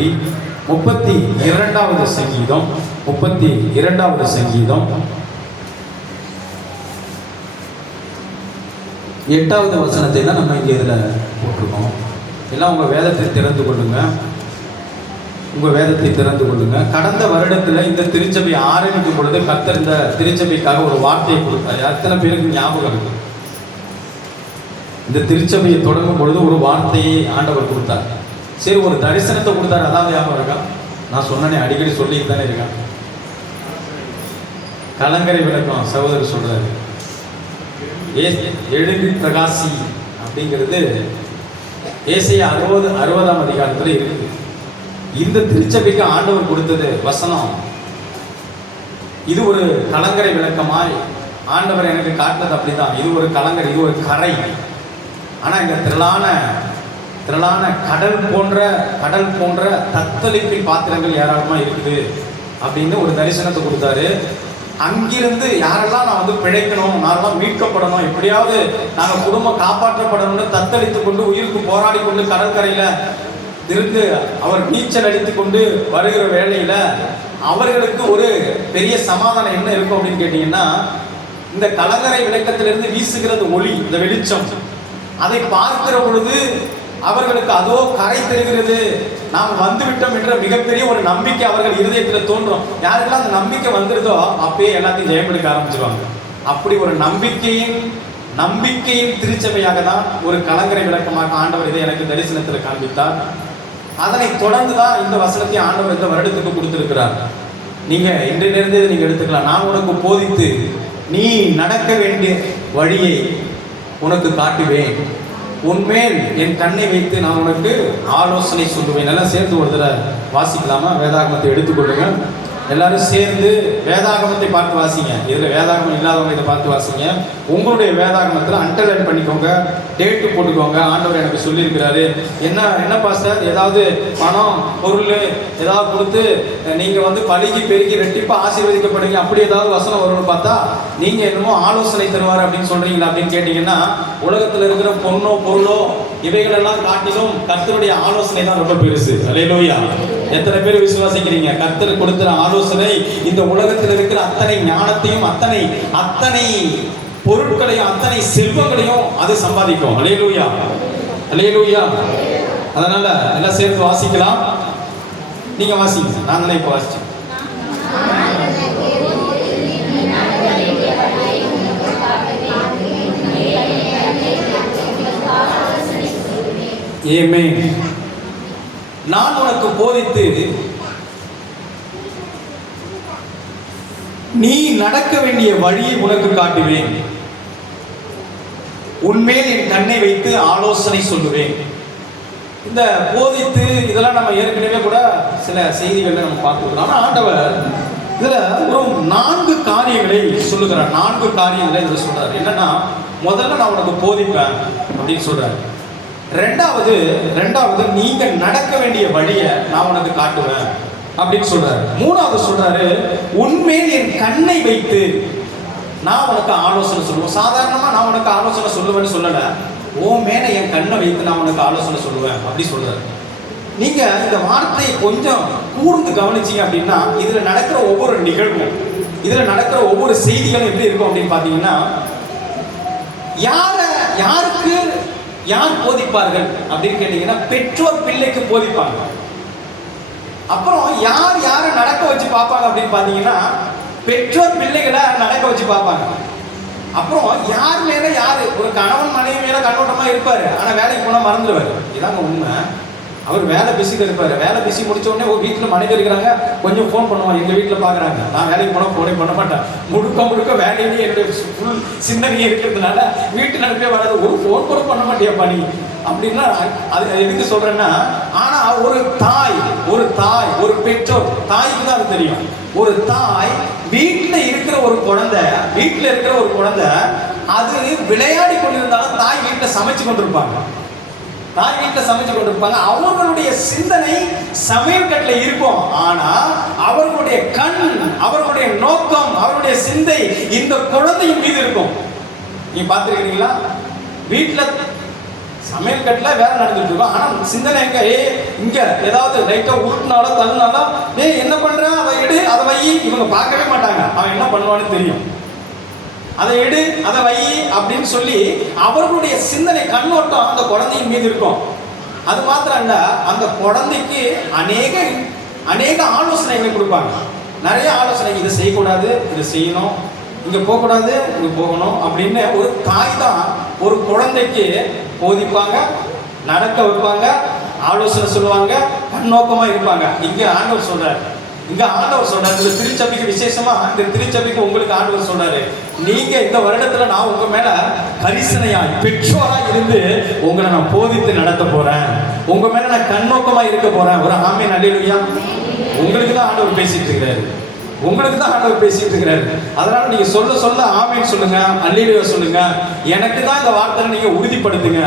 எழுதி 32வது சங்கீதம் 32வது சங்கீதம் 8வது வசனத்தை தான் நம்ம இங்கே இதில் போட்டிருக்கோம். எல்லாம் உங்கள் வேதத்தை திறந்து கொள்ளுங்க, உங்கள் வேதத்தை திறந்து கொள்ளுங்க. கடந்த வருடத்தில் இந்த திருச்சபை ஆரம்பிக்கும் பொழுது கர்த்தர் இந்த திருச்சபைக்காக ஒரு வார்த்தையை கொடுத்தார். எத்தனை பேருக்கு ஞாபகம் இருக்கு? இந்த திருச்சபையை தொடங்கும் பொழுது ஒரு வார்த்தையை ஆண்டவர் கொடுத்தார். சரி, ஒரு தரிசனத்தை கொடுத்தாரு, அதாவது ஞாபகம் இருக்கா? நான் சொன்னனே, அடிக்கடி சொல்லிட்டு தானே இருக்கேன். கலங்கரை விளக்கம் சகோதரர் சொல்றாரு, எழுதி பிரகாசி அப்படிங்கிறது ஏசாயா 60ஆம் அதிகாரத்தில் இருக்குது. இந்த திருச்சபைக்கு ஆண்டவர் கொடுத்தது வசனம். இது ஒரு கலங்கரை விளக்கமாய் ஆண்டவர் எனக்கு காட்டினது. அப்படிதான், இது ஒரு கலங்கரை, இது ஒரு கரை. ஆனால் இங்கே திரளான கடல் போன்ற தத்தளிப்பின் பாத்திரங்கள் ஏராளமாக இருக்குது அப்படின்னு ஒரு தரிசனத்தை கொடுத்தாரு. அங்கிருந்து யாரெல்லாம் நான் வந்து பிழைக்கணும், நாரெல்லாம் மீட்கப்படணும், எப்படியாவது நாங்கள் குடும்பம் காப்பாற்றப்படணும்னு தத்தளித்து கொண்டு உயிருக்கு போராடி கொண்டு கடற்கரையில் இருந்து அவர் நீச்சல் அடித்து கொண்டு வருகிற வேளையில் அவர்களுக்கு ஒரு பெரிய சமாதானம் என்ன இருக்கும் அப்படின்னு கேட்டீங்கன்னா, இந்த கலங்கரை விளக்கத்திலிருந்து வீசுகிறது ஒளி, இந்த வெளிச்சம், அதை பார்க்கிற பொழுது அவர்களுக்கு அதோ கரை தெரிகிறது, நாம் வந்துவிட்டோம் என்ற மிகப்பெரிய ஒரு நம்பிக்கை அவர்கள் இருதயத்தில் தோன்றும். யாருக்கெல்லாம் அந்த நம்பிக்கை வந்துருதோ அப்பயே எல்லாத்தையும் ஜெயம் எடுக்க ஆரம்பிச்சிருவாங்க. அப்படி ஒரு நம்பிக்கையின் திருச்சபையாக தான் ஒரு கலங்கரை விளக்கமாக ஆண்டவர் இதை எனக்கு தரிசனத்தில் காண்பித்தார். அதனை தொடர்ந்து தான் இந்த வசனத்தை ஆண்டவர் இந்த வருடத்துக்கு கொடுத்திருக்கிறார். நீங்க இன்றிலிருந்து நீங்க எடுத்துக்கலாம். நான் உனக்கு போதித்து நீ நடக்க வேண்டிய வழியை உனக்கு காட்டுவேன், உன்மேல் என் கண்ணை வைத்து நான் உனக்கு ஆலோசனை சொல்லுவேன். எல்லாம் சேர்ந்து ஒரு தடவை வாசிக்கலாமா? வேதாகமத்தை எடுத்துக்கொள்ளுங்க. எல்லாரும் சேர்ந்து வேதாகமத்தை பார்த்து வாசிங்க. இதில் வேதாகமம் இல்லாதவங்க இதை பார்த்து வாசிங்க. உங்களுடைய வேதாகமத்தில் அண்டர்லைன் பண்ணிக்கோங்க, டேட்டு போட்டுக்கோங்க. ஆண்டவர் எனக்கு சொல்லியிருக்கிறாரு. என்ன பாஸ்டர், ஏதாவது பணம் பொருள் ஏதாவது கொடுத்து நீங்கள் வந்து பழுகி பெருகி ரெட்டிப்பாக ஆசீர்வதிக்கப்படுங்க, அப்படி ஏதாவது வசனம் வரும்னு பார்த்தா நீங்கள் என்னமோ ஆலோசனை தருவார் அப்படின்னு சொல்கிறீங்களா அப்படின்னு கேட்டிங்கன்னா, உலகத்தில் இருக்கிற பொண்ணோ பொருளோ இவைகளெல்லாம் காட்டிலும் கர்த்தருடைய ஆலோசனை தான் ரொம்ப பெருசு. அல்லேலூயா! எத்தனை பேர் விசுவாசிக்கிறீங்க? கர்த்தர் கொடுக்கிற ஆலோசனை இந்த உலகத்தில் இருக்கிற அத்தனை ஞானத்தையும் அத்தனை பொருட்களையும் அத்தனை செல்வங்களையும் அது சம்பாதிக்கும். அல்லேலூயா! அல்லேலூயா! அதனால எல்லாம் சேர்த்து வாசிக்கலாம். நீங்க வாசிங்க, நாங்களே இப்போ வாசிச்சோம். ஆமென். நான் உனக்கு போதித்து நீ நடக்க வேண்டிய வழியை உனக்கு காட்டுவேன், உன்மேல் என் கண்ணை வைத்து ஆலோசனை சொல்லுவேன். இந்த போதித்து இதெல்லாம் நம்ம ஏற்கனவே கூட சில செய்திகளை நம்ம பார்த்துருக்கோம். ஆனால் ஆண்டவர் இதுல ஒரு 4 காரியங்களை சொல்லுகிறார். 4 காரியங்களை இதில் சொல்றாரு. என்னன்னா, முதல்ல நான் உனக்கு போதிப்பேன் அப்படின்னு சொல்றாரு. ரெண்டாவது நீங்க நடக்க வேண்டிய வழியை நான் உனக்கு காட்டுவேன் அப்படின்னு சொல்றாரு. மூணாவது சொல்றாரு, உன்மேல் என் கண்ணை வைத்து நான் உனக்கு ஆலோசனை சொல்லுவேன். சாதாரணமா நான் உனக்கு ஆலோசனை சொல்லுவேன்னு சொல்லல, உன் மேல என் கண்ணை வைத்து நான் உனக்கு ஆலோசனை சொல்லுவேன் அப்படி சொல்றாரு. நீங்க இந்த வார்த்தையை கொஞ்சம் கூர்ந்து கவனிச்சீங்க அப்படின்னா, இதுல நடக்கிற ஒவ்வொரு நிகழ்வும், இதுல நடக்கிற ஒவ்வொரு செய்திகளும் எப்படி இருக்கும் அப்படின்னு பாத்தீங்கன்னா, யாருக்கு யார் போதிப்பார்கள் அப்படின்னு கேட்டீங்கன்னா, பெற்றோர் பிள்ளைக்கு போதிப்பாங்க. அப்புறம் யாரை நடக்க வச்சு பார்ப்பாங்க அப்படின்னு பாத்தீங்கன்னா, பெற்றோர் பிள்ளைகளை நடக்க வச்சு பார்ப்பாங்க. அப்புறம் யார் மேல யாரு, ஒரு கணவன் மனைவி மேல கண்ணோட்டமா இருப்பாரு, ஆனா வேலைக்கு போனா மறந்துடுவாரு. இதாங்க உண்மை. அவர் வேலை பிஸியில் இருப்பாரு. வேலை பிஸி முடிச்ச உடனே ஒரு வீட்டில் மனைவி இருக்கிறாங்க, கொஞ்சம் ஃபோன் பண்ணுவாங்க. எங்கள் வீட்டில் பார்க்குறாங்க, நான் வேலைக்கு போனால் ஃபோனே பண்ண மாட்டேன், முழுக்க வேலையிலேயே என்னுடைய ஃபுல் சிந்தனையே இருக்கிறதுனால வீட்டு நடப்பே வராது, ஒரு ஃபோன் கூட பண்ண மாட்டியாப்பா நீ அப்படின்னா. அது எதுக்கு சொல்றேன்னா, ஆனால் ஒரு பெற்றோர், தாய்க்கு தான் அது தெரியும். ஒரு தாய் வீட்டில் இருக்கிற ஒரு குழந்தை அது விளையாடி கொண்டிருந்தாலும் தாய் வீட்டில் சமைச்சு கொண்டிருப்பாங்க. அவர்களுடைய சிந்தனை சமையல் கட்டில் இருக்கும். ஆனா அவர்களுடைய கண், அவர்களுடைய நோக்கம், அவருடைய சிந்தை இந்த குழந்தையின் மீது இருக்கும். நீங்க பார்த்திருக்கீங்களா? வீட்டுல சமையல் கட்டில் வேலை நடந்துட்டு இருக்கோம். ஆனால் சிந்தனை எங்க? இங்க ஏதாவது லைட்டா உருட்டினாலும் தள்ளினாலும் என்ன பண்ற, அதை எடு, அதை வை. இவங்க பார்க்கவே மாட்டாங்க, அவன் என்ன பண்ணுவான்னு தெரியும். அதை எடு, அதை வை அப்படின்னு சொல்லி அவர்களுடைய சிந்தனை கண்ணோட்டம் அந்த குழந்தையின் மீது இருக்கும். அது மாத்திரம் இல்ல, அந்த குழந்தைக்கு அநேக ஆலோசனைகளை கொடுப்பாங்க. நிறைய ஆலோசனை, இதை செய்யக்கூடாது, இதை செய்யணும், இங்க போகக்கூடாது, இங்க போகணும் அப்படின்னு ஒரு தாய் தான் ஒரு குழந்தைக்கு போதிப்பாங்க, நடக்க வைப்பாங்க, ஆலோசனை சொல்லுவாங்க, கண்ணோக்கமா இருப்பாங்க. இங்க ஆண்டவர் சொல்றாரு, இந்த திருச்சபைக்கு விசேஷமா, இந்த திருச்சபைக்கு உங்களுக்கு ஆண்டவர் சொல்றாரு, நீங்க இந்த வருடத்துல நான் உங்க மேல கரிசனையாய் பெற்றோரா இருந்து உங்களை நான் போதித்து நடத்த போறேன், உங்க மேல நான் கண்ணோக்கமா இருக்க போறேன். ஒரு ஆமென் அல்லேலூயா. உங்களுக்கு தான் ஆண்டவர் பேசிட்டு இருக்கிறாரு, அதனால நீங்க சொல்ல ஆமென் சொல்லுங்க, அல்லேலூயா சொல்லுங்க. எனக்கு தான் இந்த வார்த்தையை நீங்க உறுதிப்படுத்துங்க.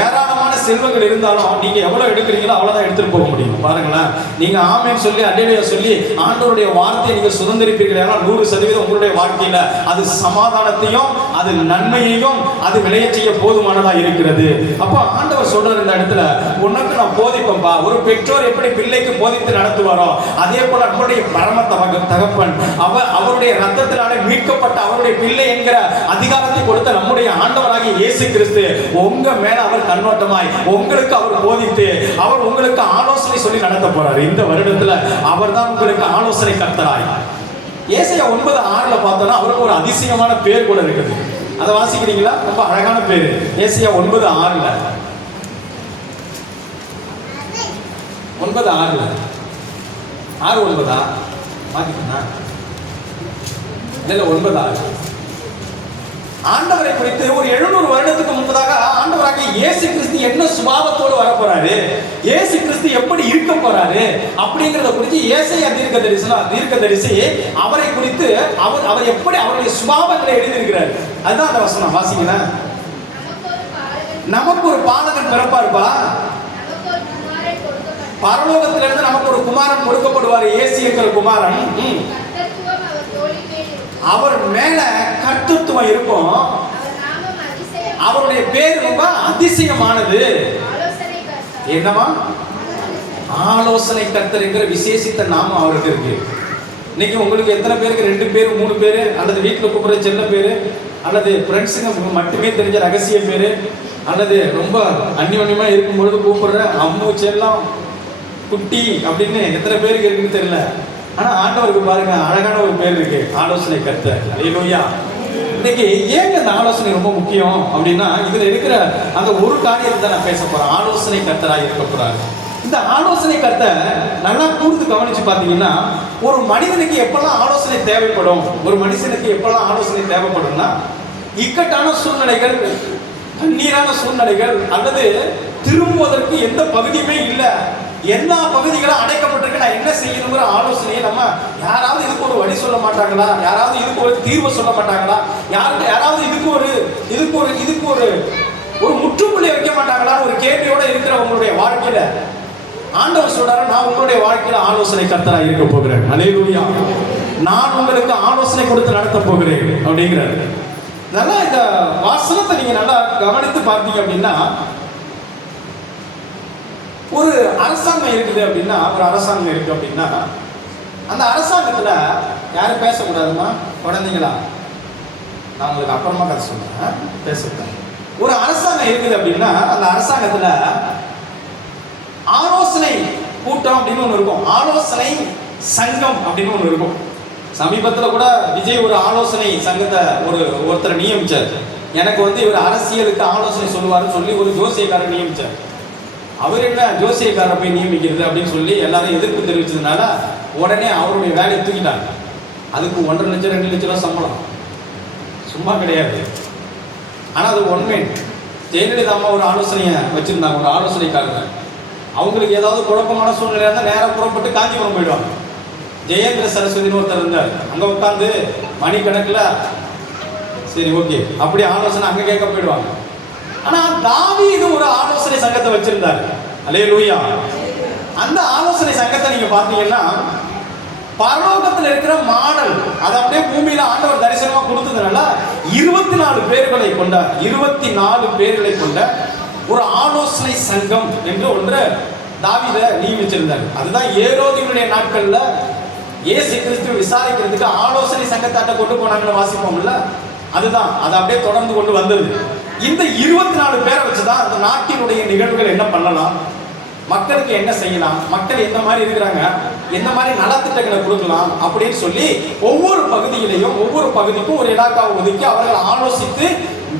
ஏராளமான செல்வங்கள் இருந்தாலும் நீங்க எவ்வளவு எடுக்கிறீங்களோ அவ்வளவுதான் எடுத்துட்டு போக முடியும். பாருங்களேன், நீங்க ஆமென் சொல்லி அல்லேலூயா சொல்லி ஆண்டவருடைய வார்த்தையை நீங்க சுதந்திரிப்பீர்கள். 100% உங்களுடைய வாழ்க்கையில அது சமாதானத்தையும் அது நன்மையையும் அது விளைய செய்ய போதுமானதா இருக்கிறது. அப்போ ஆண்டவர் சொல்றாரு இந்த இடத்துல, உனக்கு நான் போதிப்பேன்பா. ஒரு பெற்றோர் எப்படி பிள்ளைக்கு போதித்து நடத்துவாரோ அதே போல நம்முடைய பரம தகப்பன் அவருடைய ரத்தத்தினாலே மீட்கப்பட்ட அவருடைய பிள்ளை என்கிற அதிகாரத்தை கொடுத்த நம்முடைய ஆண்டவராகிய இயேசு கிறிஸ்து உங்க மேல அவர் கண்ணோட்டமாய் உங்களுக்கு அவர் போதித்து அவர் உங்களுக்கு ஆலோசனை சொல்லி நடத்த போறாரு. இந்த வருடத்துல அவர் தான் உங்களுக்கு ஆலோசனை கர்த்தராய். ஏசாயா 9:6 பார்த்தோம்னா அவருக்கு ஒரு அதிசயமான பேர் கூட இருக்குது. அதை வாசிக்கிறீங்களா? ரொம்ப அழகான பேரு. ஏசாயா 9:6 9:6 6:9 மாத்திக்கண்ணா இல்ல 9:6 ஆண்டவரை குறித்து ஒரு 700 வருடத்துக்கு முன்பதாக ஆண்டவராகிய இயேசு கிறிஸ்து என்ன சுபாவத்தோடு வர போறாரு, இயேசு கிறிஸ்து எப்படி இருக்க போறாரு அப்படிங்கறத குறித்து ஏசாயா தீர்க்கதரிசி அவரை குறித்து அவர் எப்படி அவருடைய சுபாவங்களை எழுதியிருக்கிறார். அதுதான் அந்த வசனம் வாசிங்களா. நமக்கு ஒரு பாலகன் பிறப்பாருப்பா, பரலோகத்திலிருந்து நமக்கு ஒரு குமாரன் கொடுக்கப்படுவார். இயேசு என்கிற குமாரன், அவர் மேல கர்த்தத்துவம் இருக்கும். அவருடைய பேர் ரொம்ப அதிசயமானது. என்னமா? ஆலோசனை கர்த்தர் என்கிற விசேஷித்த நாமம் அவருக்கு இருக்கு. இன்னைக்கு உங்களுக்கு எத்தனை பேருக்கு 2 பேர் 3 பேரு, அல்லது வீட்டில் கூப்பிடுற செல்ல பேரு, அல்லது ஃப்ரெண்ட்ஸுங்க மட்டுமே தெரிஞ்ச ரகசிய பேரு, அல்லது ரொம்ப அந்யோன்யமா இருக்கும் பொழுது கூப்பிடுற அம்மு செல்லம் குட்டி அப்படின்னு எத்தனை பேருக்கு இருக்குன்னு தெரியல. ஆனா ஆண்டவருக்கு பாருங்க அழகான ஒரு பேர் இருக்கு, ஆலோசனை கர்த்தர். அல்லேலூயா. இன்னைக்கு ஏங்க அந்த ஆலோசனை ரொம்ப முக்கியம் அப்படின்னா, இதுல இருக்கிற அந்த ஒரு காரியத்தை தான் நான் பேச போறேன். ஆலோசனை கர்த்தராக இருக்க போறாரு. இந்த ஆலோசனை கர்த்தர் நல்லா கூர்ந்து கவனிச்சு பார்த்தீங்கன்னா, ஒரு மனிதனுக்கு எப்பெல்லாம் ஆலோசனை தேவைப்படும், ஒரு மனுஷனுக்கு எப்பெல்லாம் ஆலோசனை தேவைப்படும்னா, இக்கட்டான சூழ்நிலைகள், கண்ணீரான சூழ்நிலைகள், அல்லது திரும்புவதற்கு எந்த பகுதியுமே இல்லை, எல்லா பகுதிகளும் அடைக்கப்பட்டிருக்கு, நான் என்ன செய்யணுங்கிற ஆலோசனையை நம்ம யாராவது இதுக்கு ஒரு வழி சொல்ல மாட்டாங்களா, யாராவது இதுக்கு ஒரு தீர்வு சொல்ல மாட்டாங்களா, யாராவது இதுக்கு ஒரு முற்றுப்புள்ளி வைக்க மாட்டாங்களான்னு ஒரு கேள்வியோட இருக்கிற உங்களுடைய வாழ்க்கையில ஆண்டவர் சொல்றாரு, நான் உங்களுடைய வாழ்க்கையில ஆலோசனை கர்த்தராக இருக்க போகிறேன். அல்லேலூயா. நான் உங்களுக்கு ஆலோசனை கொடுத்து நடத்த போகிறேன் அப்படிங்கிறாரு. நல்லா இந்த வசனத்தை நீங்க நல்லா கவனித்து பார்த்தீங்க அப்படின்னா, ஒரு அரசாங்கம் இருக்குது அப்படின்னா, அந்த அரசாங்கத்துல யாரும் பேசக்கூடாதுமா, குழந்தைங்களா, நான் உங்களுக்கு அப்புறமா கதை சொல்றேன், பேசக்கூடாது. ஒரு அரசாங்கம் இருக்குது அப்படின்னா அந்த அரசாங்கத்துல ஆலோசனை கூட்டம் அப்படின்னு ஒன்று இருக்கும், ஆலோசனை சங்கம் அப்படின்னு ஒன்று இருக்கும். சமீபத்தில் கூட விஜய் ஒரு ஆலோசனை சங்கத்தை ஒருத்தரை நியமிச்சார். எனக்கு இவர் அரசியலுக்கு ஆலோசனை சொல்லுவாருன்னு சொல்லி ஒரு ஜோசியக்காரர் நியமிச்சார். அவர் என்ன ஜோசியக்காரரை போய் நியமிக்கிறது அப்படின்னு சொல்லி எல்லாரும் எதிர்ப்பு தெரிவிச்சதுனால உடனே அவருடைய வேலையை தூக்கிட்டாங்க. அதுக்கு 1.5 லட்சம் 2 லட்சம் சம்பளம், சும்மா கிடையாது. ஆனால் அது உண்மை. ஜெயலலிதா அம்மா ஒரு ஆலோசனையை வச்சிருந்தாங்க, ஒரு ஆலோசனைக்காரங்க. அவங்களுக்கு ஏதாவது குழப்பமான சூழ்நிலை இருந்தால் நேராக புறப்பட்டு காஞ்சிபுரம் போயிடுவாங்க. ஜெயேந்திர சரஸ்வதினு ஒருத்தர் இருந்தார், அங்கே உட்காந்து மணிக்கணக்கில் சரி ஓகே அப்படி ஆலோசனை அங்கே கேட்க போயிடுவாங்க. ஆனால் தாவீது ஒரு ஆலோசனை சங்கத்தை வச்சிருந்தாரு. அல்லேலூயா. அந்த ஆலோசனை சங்கத்தை நீங்க பார்த்தீங்கன்னா, பரலோகத்தில் இருக்கிற மாடல் அதை அப்படியே பூமியில ஆண்டவர் தரிசனமா கொடுத்ததுனால 24 பேர்களை கொண்ட ஒரு ஆலோசனை சங்கம் என்று ஒன்று தாவீது நியமிச்சிருந்தார். அதுதான் ஏரோதினுடைய நாட்கள்ல இயேசு கிறிஸ்துவை விசாரிக்கிறதுக்கு ஆலோசனை சங்கத்தாட்ட கொண்டு போனாங்கன்னு வாசிப்போம்ல, அதுதான் அது அப்படியே தொடர்ந்து கொண்டு வந்தது. இந்த 24 பேரை வச்சுதான் அந்த நாட்டினுடைய நிகழ்வுகள் என்ன பண்ணலாம், மக்களுக்கு என்ன செய்யலாம், மக்கள் எந்த மாதிரி இருக்கிறாங்க, எந்த மாதிரி நலத்திட்டங்களை கொடுக்கலாம் அப்படின்னு சொல்லி ஒவ்வொரு பகுதியிலையும் ஒவ்வொரு பகுதிக்கும் ஒரு இலாக்காவை ஒதுக்கி அவர்கள் ஆலோசித்து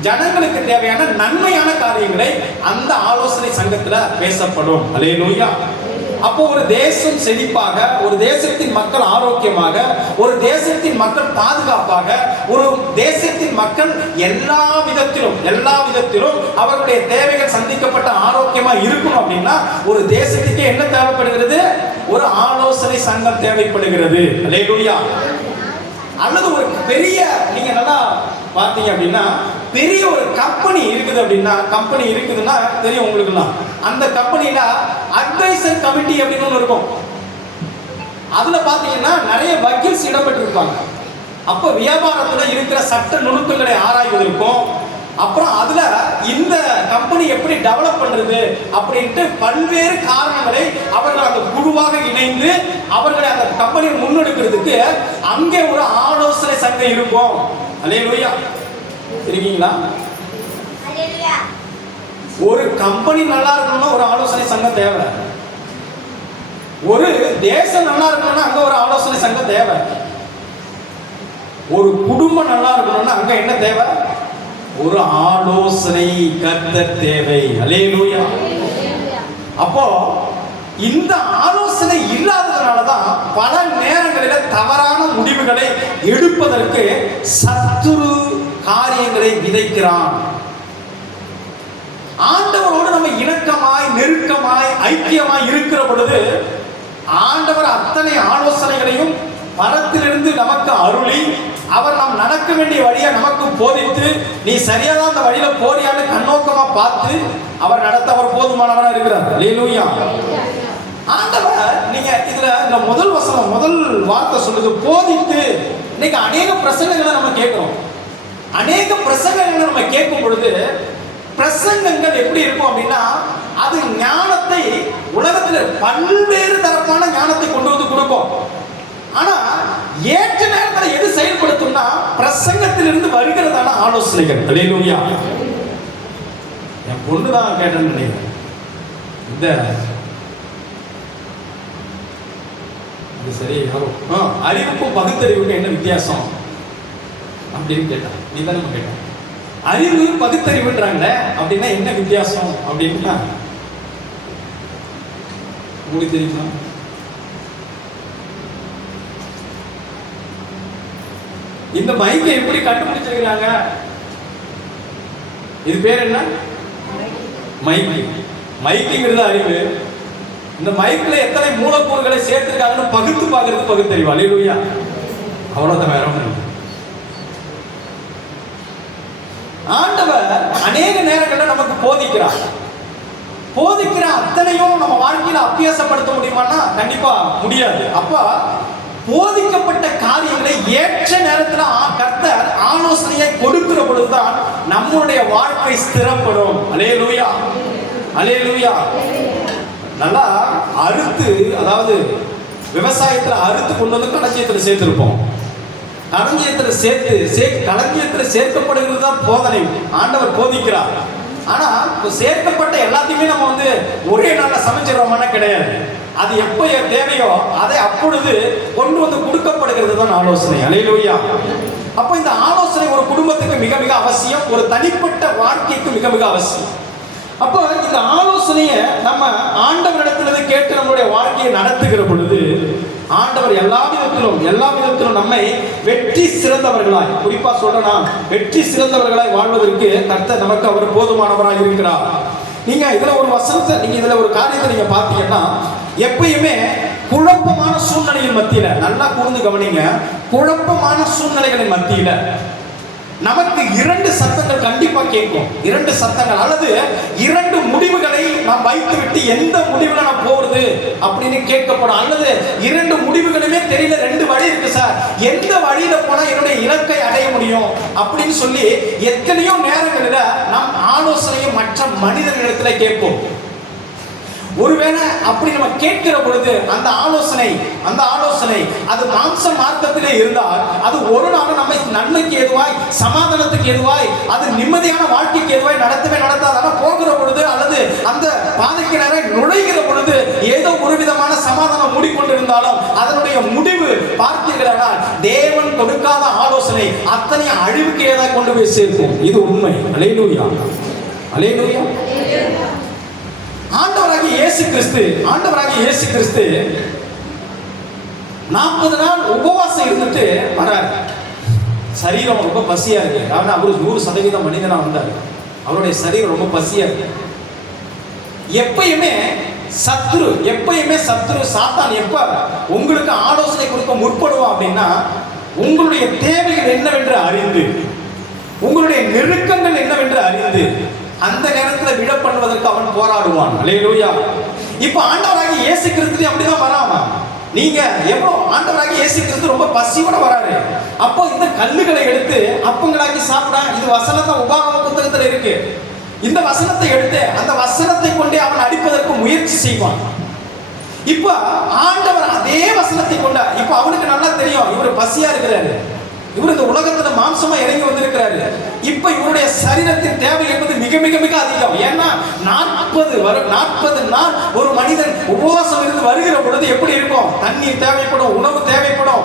ஜனங்களுக்கு தேவையான நன்மையான காரியங்களை அந்த ஆலோசனை சங்கத்துல பேசப்படும். அல்லேலூயா. அப்போ ஒரு தேசம் செழிப்பாக, ஒரு தேசத்தின் மக்கள் ஆரோக்கியமாக, ஒரு தேசத்தின் மக்கள் பாதுகாப்பாக, ஒரு தேசத்தின் மக்கள் எல்லா விதத்திலும் அவர்களுடைய தேவைகள் சந்திக்கப்பட்ட ஆரோக்கியமா இருக்கணும் அப்படின்னா ஒரு தேசத்துக்கு என்ன தேவைப்படுகிறது? ஒரு ஆலோசனை சங்கம் தேவைப்படுகிறது. அல்லேலூயா. அல்லது ஒரு பெரிய, நீங்க நல்லா பார்த்தீங்க அப்படின்னா பெரிய ஒரு கம்பெனி இருக்குது அப்படின்னா, கம்பெனி இருக்குதுன்னா தெரியும் உங்களுக்குலாம், அந்த கம்பெனில அட்வைசர் கமிட்டி அப்படின்னு ஒன்று இருக்கும். அதுல பாத்தீங்கன்னா நிறைய வக்கீல்ஸ் இடம்பெற்றிருப்பாங்க. அப்போ வியாபாரத்துல இருக்கிற சட்ட நுணுக்கங்களை ஆராய்வதற்கும், அப்புறம் அதுல இந்த கம்பெனி எப்படி டெவலப் பண்றது அப்படின்ட்டு பல்வேறு காரணங்களை அவர்கள் அந்த குழுவாக இணைந்து அவர்களை அந்த கம்பெனியை முன்னெடுக்கிறதுக்கு அங்கே ஒரு ஆலோசனை சங்கம் இருக்கும். அல்லேலூயா. இருக்கீங்களா? ஒரு கம்பெனி நல்லா இருக்கணும்னா ஒரு ஆலோசனை சங்கம் தேவை. ஒரு தேசம் நல்லா இருக்கணும்னா அங்க ஒரு ஆலோசனை சங்கம் தேவை. ஒரு குடும்பம் நல்லா இருக்கணும்னா அங்க என்ன தேவை? ஒரு ஆலோசனை கர்த்தர் தேவை. அல்லேலூயா. அப்போ இந்த ஆலோசனை இல்லாததுனாலதான் பல நேரங்களில் தவறான முடிவுகளை எடுப்பதற்கு சத்துரு காரியங்களை விதைக்கிறான். ஆண்டவரோடு நம்ம இணக்கமாய் நெருக்கமாய் ஐக்கியமாய் இருக்கிற பொழுது ஆண்டவர் அத்தனை ஆலோசனைகளையும் மரத்திலிருந்து நமக்கு அருளி அவர் நாம் நடக்க வேண்டிய வழியை நமக்கு போதித்து நீ சரியாதான் அந்த வழியில போறியான்னு கண்ணோக்கமா பார்த்து அவர் நடத்த அவர் போதுமானவராக இருக்கிறார். அல்லேலூயா. ஆண்டவர் நீங்க இதுல இந்த முதல் வசனம் முதல் வார்த்தை சொல்லுது போதித்து. இன்னைக்கு அநேக பிரசங்கங்களை நம்ம கேட்கிறோம். அநேக பிரசங்கங்களை நம்ம கேட்கும் பொழுது பிரசங்கங்கள் எப்படி இருக்கும் அப்படின்னா அது ஞானத்தை உலகத்தில் பல்வேறு தரப்பான ஞானத்தை கொண்டு வந்து கொடுக்கும். ஆனா ஏற்ற நேரத்தில் எது செயல்படுத்தும்னா பிரசங்கத்திலிருந்து வருகிறதான ஆலோசனைகள். அல்லேலூயா. என் பொண்ணு தான் கேட்டேன்னு நினைக்கிறேன். இந்த சரி அறிவுக்கும் பகுத்தறிவுக்கும் என்ன வித்தியாசம் அப்படின்னு கேட்டான். நீ தானே கேட்டான். அறிவு பகுத்தறிவுன்றாங்களே அப்படின்னா என்ன வித்தியாசம் அப்படின்னா உங்களுக்கு தெரியுமா? இந்த மைக்கை எப்படி கண்டுபிடிச்சிருக்கிறாங்க? இது பேர் என்ன? மைக்கு. மைக்குங்கிறது அறிவு. இந்த மைக்கில் எத்தனை மூலக்கூறுகளை சேர்த்திருக்காங்கன்னு பகுத்து பார்க்கறது பகுத்தறிவு. அல்லேலூயா. அவ்வளவுதான், வேற ஒன்றும் இல்லை. ஆண்டவர் அநேக நேரங்களில் நமக்கு போதிக்கிறார். போதிக்கிற அத்தனையும் நம்ம வாழ்க்கையில அபியாசப்படுத்த முடியுமான்னா கண்டிப்பா முடியாது. அப்ப போதிக்கப்பட்ட காரியங்களை ஏற்ற நேரத்தில் கர்த்தர் ஆலோசனையை கொடுக்கிற பொழுதுதான் நம்முடைய வாழ்க்கை ஸ்திரப்படும். அல்லேலூயா. அல்லேலூயா. நல்லா அறுத்து, அதாவது விவசாயத்தில் அறுத்து கொண்டு வந்து களஞ்சியத்தில் சேர்த்திருப்போம். களஞ்சியத்தில் சேர்க்கப்படுகிறது தான் போதனை. ஆண்டவர் போதிக்கிறார். ஆனா சேர்க்கப்பட்ட எல்லாத்தையுமே நம்ம வந்து ஒரே நாள்ல சமைச்சிடறோம்னா கிடையாது. அது எப்போ தேவையோ அதை அப்பொழுது கொண்டு வந்து கொடுக்கப்படுகிறது தான் ஆலோசனை. அல்லேலூயா. அப்போ இந்த ஆலோசனை ஒரு குடும்பத்துக்கு மிக மிக அவசியம், ஒரு தனிப்பட்ட வாழ்க்கைக்கு மிக மிக அவசியம். அப்போ இந்த ஆலோசனையை நம்ம ஆண்டவரிடத்திலிருந்து கேட்டு நம்மளுடைய வாழ்க்கையை நடத்துகிற பொழுது ஆண்டவர் எல்லா விதத்திலும் நம்மை வெற்றி சிறந்தவர்களாய், குறிப்பா சொல்றனா வெற்றி சிறந்தவர்களாய் வாழ்வதற்கு கர்த்தர் நமக்கு அவர் போதுமானவராக இருக்கிறார். நீங்க இதுல ஒரு வசனத்தை, நீங்க இதுல ஒரு காரியத்தை நீங்க பார்த்தீங்கன்னா எப்பயுமே குழப்பமான சூழ்நிலையின் மத்தியில, நல்லா கூர்ந்து கவனிங்க, குழப்பமான சூழ்நிலைகளின் மத்தியில நமக்கு இரண்டு சத்தங்கள் கண்டிப்பா கேட்கும். இரண்டு சத்தங்கள் அல்லது இரண்டு முடிவுகளை நாம் வைத்துவிட்டு எந்த முடிவுல நான் போறது அப்படின்னு கேட்கப்படும். அல்லது இரண்டு முடிவுகளுமே தெரியல, ரெண்டு வழி இருக்கு சார், எந்த வழியில போனா என்னுடைய இலக்கை அடைய முடியும் அப்படின்னு சொல்லி எத்தனையோ நேரங்களில் நாம் ஆலோசனையை மற்ற மனிதர்களிடத்துல கேட்போம். ஒருவேளை அப்படி நம்ம கேட்கிற பொழுது அந்த ஆலோசனை அது மாம்ச மார்க்கத்திலே இருந்தால் அது ஒரு நாள் நம்மை நன்மைக்கு ஏதுவாய், சமாதானத்துக்கு ஏதுவாய், அது நிம்மதியான வாழ்க்கைக்கு ஏதுவாய் நடத்தவே நடத்தாது. ஆனால் போகிற பொழுது அல்லது அந்த பாதைக்கு நேரம் நுழைகிற பொழுது ஏதோ ஒரு விதமான சமாதானம் மூடிக்கொண்டிருந்தாலும் அதனுடைய முடிவு பார்த்தீர்களானால் தேவன் கொடுக்காத ஆலோசனை அத்தனை அழிவுக்கு ஏதாவது கொண்டு போய் சேர்க்கும். இது உண்மை. அல்லேலூயா, அல்லேலூயா. ஆண்டவராகிய இயேசு கிறிஸ்து 40 நாள் உபவாசம் இருந்துட்டு வராரு. சரீரம் ரொம்ப பசியா இருக்கு. காரணம் அவரு 100% மனிதனா வந்தார். அவருடைய சரீரம் ரொம்ப பசியா இருக்கு. எப்பயுமே சத்துரு சாத்தான் எப்ப உங்களுக்கு ஆலோசனை கொடுக்க முற்படுவான் அப்படின்னா, உங்களுடைய தேவைகள் என்னவென்று அறிந்து, உங்களுடைய நெருக்கங்கள் என்னவென்று அறிந்து அந்த நேரத்தில் விழ பண்ணுவதற்கு அவன் போராடுவான். அல்லேலூயா. இப்ப ஆண்டவராகிய இயேசு கிறிஸ்து அப்படிதான் வராம. நீங்க எவ்வளவு ஆண்டவராகிய இயேசு கிறிஸ்து ரொம்ப பசியோட வராரு. அப்போ இந்த கல்லுகளை எடுத்து அப்பங்களாக்கி சாப்பிட, இது வசனத்தை உபாகம புத்தகத்தில் இருக்கு. இந்த வசனத்தை எடுத்து அந்த வசனத்தை கொண்டே அவன் அடிப்பதற்கு முயற்சி செய்வான். இப்ப ஆண்டவர் அதே வசனத்தை கொண்ட, இப்ப அவனுக்கு நல்லா தெரியும் இவர் பசியா இருக்கிறாரு, இவர் இந்த உலகத்துல மாம்சமா இறங்கி வந்திருக்கிறாரு. இப்ப இவருடைய சரீரத்தின் தேவை என்பது மிக மிக மிக அதிகம். ஏன்னா 40 நாள் ஒரு மனிதன் உபவாசம் இருந்து வருகிற பொழுது எப்படி இருக்கும்? தண்ணீர் தேவைப்படும், உணவு தேவைப்படும்,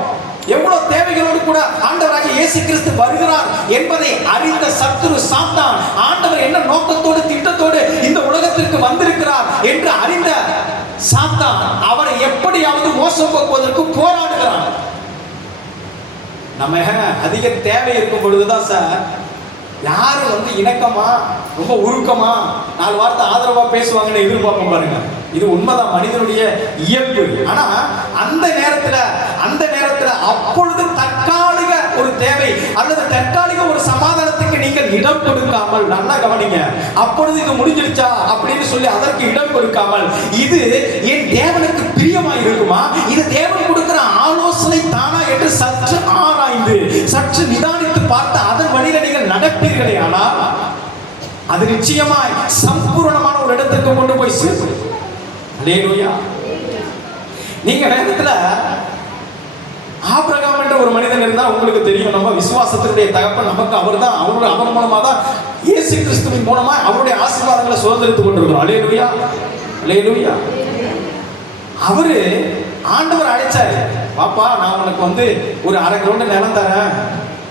எவ்வளவு தேவைகளோடு கூட ஆண்டவராகிய இயேசு கிறிஸ்து வருகிறார் என்பதை அறிந்த சத்துரு சாத்தான், ஆண்டவர் என்ன நோக்கத்தோடு திட்டத்தோடு இந்த உலகத்திற்கு வந்திருக்கிறார் என்று அறிந்த சாத்தான் அவரை எப்படியாவது மோசம் போக்குவதற்கு போராடுகிறான். நம்ம அதிக தேவை இருக்கும் பொழுதுதான் சார் யாரு இணக்கமா ரொம்ப உருக்கமா 4 வார்த்தை ஆதரவா பேசுவாங்கன்னு எதிர்பார்ப்போம் பாருங்க. இது உண்மைதான், மனிதனுடைய இயல்பு. ஆனா அந்த நேரத்துல அப்பொழுது தற்காலிக ஒரு தேவை அல்லது தற்காலிக ஒரு சமாதானத்துக்கு நீங்கள் இடம் கொடுக்காமல், நல்லா கவனிங்க, அப்பொழுது இது முடிஞ்சிருச்சா அப்படின்னு சொல்லி அதற்கு இடம் கொடுக்காமல், இது என் தேவனுக்கு பிரியமா இருக்குமா, இது தேவன் கொடுக்கிற ஆலோசனை தானா என்று சற்று ஆராய்ந்து சற்று நிதானித்து பார்த்து அதன் வழியில நீங்கள் நடப்பீர்களே ஆனால் அது நிச்சயமாய் சம்பூர்ணமான ஒரு இடத்துக்கு கொண்டு போய் சேர்க்கும். அல்லேலூயா. நீங்க நேரத்துல ஆபிரகாம் என்ற ஒரு மனிதன் இருந்தா உங்களுக்கு தெரியும், நம்ம விசுவாசத்தினுடைய தகப்பன் நமக்கு அவர்தான். அவர் மூலமா தான் இயேசு கிறிஸ்துவின் மூலமா அவருடைய ஆசீர்வாதங்களை சுதந்திரித்துக் கொண்டிருக்கிறோம். அல்லேலூயா, அல்லேலூயா. அவரு ஆண்டவர் அழைச்சாரு, பாப்பா நான் உனக்கு ஒரு அரை கிரவுண்ட் நிலம் தரேன்,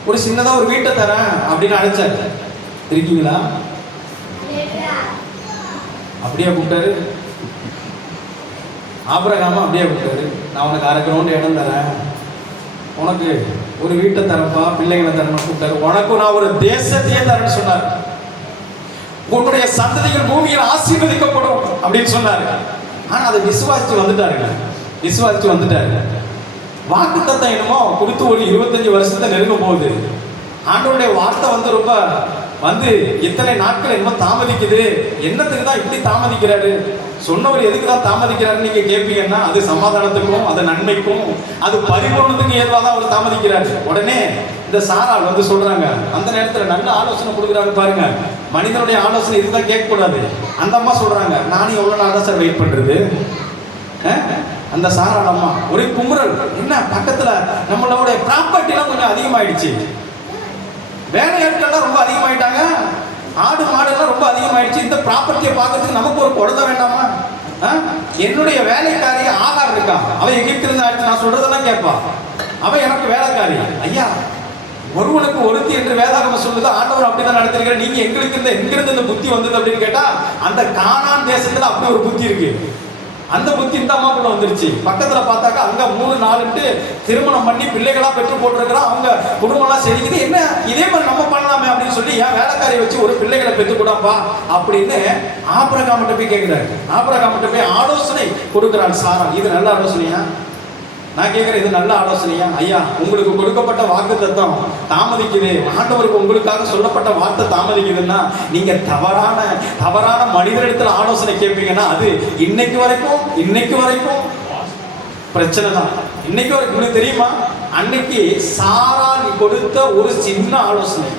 ஒரு சின்னதா ஒரு வீட்டை தரேன் அப்படின்னு அழைச்சாரு. இருக்கீங்களா? அப்படியே கூப்பிட்டாரு. ஆபிரகாம அப்படியே கூப்பிட்டாரு, நான் உனக்கு அரை கிரவுண்ட் இடம் தரேன், உனக்கு ஒரு வீட்டை தரப்பா, பிள்ளைங்களை தரணும் கூப்பிட்டாரு. உனக்கு நான் ஒரு தேசத்தையே தரேன்னு சொன்னார். உன்னுடைய சந்ததிகள் பூமியில் ஆசீர்வதிக்கப்படும் அப்படின்னு சொன்னாரு. ஆனா அதை விசுவாசிச்சு வந்துட்டாரு. வாக்கு தத்தம் என்னமோ கொடுத்து ஒரு 25 வருஷத்தை நெருங்க போகுது. ஆண்டவருடைய வார்த்தை ரொம்ப இத்தனை நாட்கள் என்னமோ தாமதிக்குது. என்னத்துக்கு தான் இப்படி தாமதிக்கிறாரு? சொன்னவர் எதுக்கு தான் தாமதிக்கிறாருன்னு நீங்க கேட்பீங்கன்னா, அது சமாதானத்துக்கும் அது நன்மைக்கும் அது பரிபூர்ணத்துக்கும் ஏதுவாக தான் அவர் தாமதிக்கிறாரு. உடனே இந்த சாரால் சொல்றாங்க, அந்த நேரத்துல நல்ல ஆலோசனை கொடுக்குறாங்க பாருங்க. மனிதனுடைய ஆலோசனை இதுதான் கேட்கக்கூடாது. அந்த அம்மா சொல்றாங்க, நானும் எவ்வளவு நாள் தான் சார் வெயிட் பண்றது? அந்த சாரால் அம்மா ஒரே குமுறல், என்ன பக்கத்துல நம்மளோட ப்ராப்பர்ட்டி எல்லாம் கொஞ்சம் அதிகமாயிடுச்சு, வேலையாட்கள்லாம் ரொம்ப அதிகமாயிட்டாங்க, ஆடு மாடுலாம் ரொம்ப அதிகமாயிடுச்சு, இந்த ப்ராப்பர்ட்டியை பார்க்கறதுக்கு நமக்கு ஒரு குழந்தை வேண்டாமா? என்னுடைய வேலைக்காரி ஆகார் இருக்கா, அவன் எகிப்திலிருந்து ஆயிடுச்சு, நான் சொல்றதெல்லாம் கேட்பா, அவன் எனக்கு வேலைக்காரி. ஐயா, ஒருவனுக்கு ஒருத்தி என்று வேதாகமம் சொல்லுது. ஆண்டவர் அப்படிதான் நடத்திருக்கிற. நீங்க எங்கிருந்து இந்த புத்தி வந்தது அப்படின்னு கேட்டா, அந்த கானான் தேசத்துல அப்படி ஒரு புத்தி இருக்கு. அந்த புத்தி இந்த அம்மாக்குள்ள வந்துருச்சு. பக்கத்துல பார்த்தாக்கா அங்க 3-4 திருமணம் பண்ணி பிள்ளைகளா பெற்று போட்டிருக்கிறோம், அவங்க குடும்பம்லாம் செடிக்குது. என்ன இதே மாதிரி நம்ம பண்ணலாமே அப்படின்னு சொல்லி ஏன் வேலைக்காரியை வச்சு ஒரு பிள்ளைகளை பெற்று கூடாப்பா அப்படின்னு ஆபிரகாம் போய் கேட்கிறாரு. ஆபிரகாம் போய் ஆலோசனை கொடுக்கிறான் சாரா. இது நல்ல ஆலோசனையா? நான் கேட்குறேன், இது நல்ல ஆலோசனையா? ஐயா, உங்களுக்கு கொடுக்கப்பட்ட வாக்குத்தத்தம் தாமதிக்குது, ஆண்டவருக்கு உங்களுக்காக சொல்லப்பட்ட வார்த்தை தாமதிக்குதுன்னா நீங்க தவறான மனிதரிடத்தில் ஆலோசனை கேட்பீங்கன்னா அது இன்னைக்கு வரைக்கும் பிரச்சனை தான். இன்னைக்கு வரைக்கும் உங்களுக்கு தெரியுமா, அன்னைக்கு சாராள் கொடுத்த ஒரு சின்ன ஆலோசனை,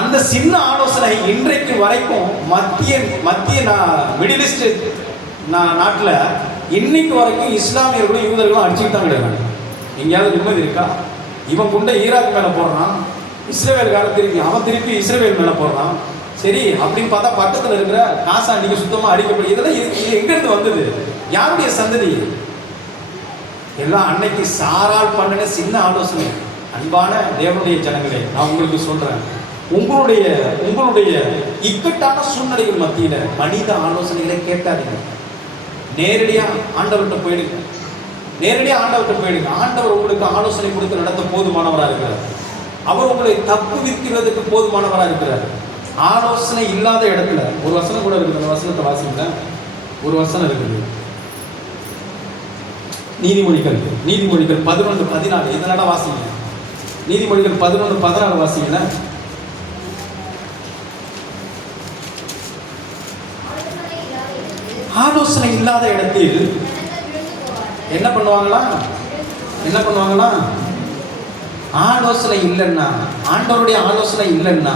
அந்த சின்ன ஆலோசனை இன்றைக்கு வரைக்கும் மத்திய மிடில் ஈஸ்ட் நாட்டில் இன்னைக்கு வரைக்கும் இஸ்லாமியர்களும் யூதர்களும் அடிச்சுட்டு தான் கிடையாது. எங்கேயாவது நிம்மதி இருக்கா? இவன் குண்டை ஈராக் மேலே போடுறான், இஸ்ரேவேல்காரன் திருப்பி இஸ்ரேவேல் மேலே போடுறான். சரி அப்படின்னு பார்த்தா பக்கத்தில் இருக்கிற காசா அன்னைக்கு சுத்தமாக அடிக்கப்படும். இதெல்லாம் எங்கேருந்து வந்தது? யாருடைய சந்ததி? எல்லாம் அன்னைக்கு சாரால் பண்ணின சின்ன ஆலோசனை. அன்பான தேவனுடைய ஜனங்களே, நான் உங்களுக்கு சொல்றேன், உங்களுடைய இக்கட்டான சூழ்நிலைகள் மத்தியில மனித ஆலோசனைகளை கேட்காதீங்க. நேரடியா ஆண்டவர்கிட்ட போயிடுங்க. ஆண்டவர் உங்களுக்கு ஆலோசனை கொடுத்து நடத்த போதுமானவராக இருக்கிறார். அவர் உங்களை தப்பு விற்கிறதுக்கு போதுமானவராக இருக்கிறார். ஆலோசனை இல்லாத இடத்துல ஒரு வசனம் கூட இருக்குது. அந்த வசனத்தை வாசிங்க. ஒரு வசனம் இருக்குது, நீதிமொழிகள் 11:14. இதனால வாசிங்க. நீதிமொழிகள் 11:14 வாசிங்க. ஆலோசனை இல்லாத இடத்தில் என்ன பண்ணுவாங்களா? ஆலோசனை இல்லைன்னா, ஆண்டவருடைய ஆலோசனை இல்லைன்னா,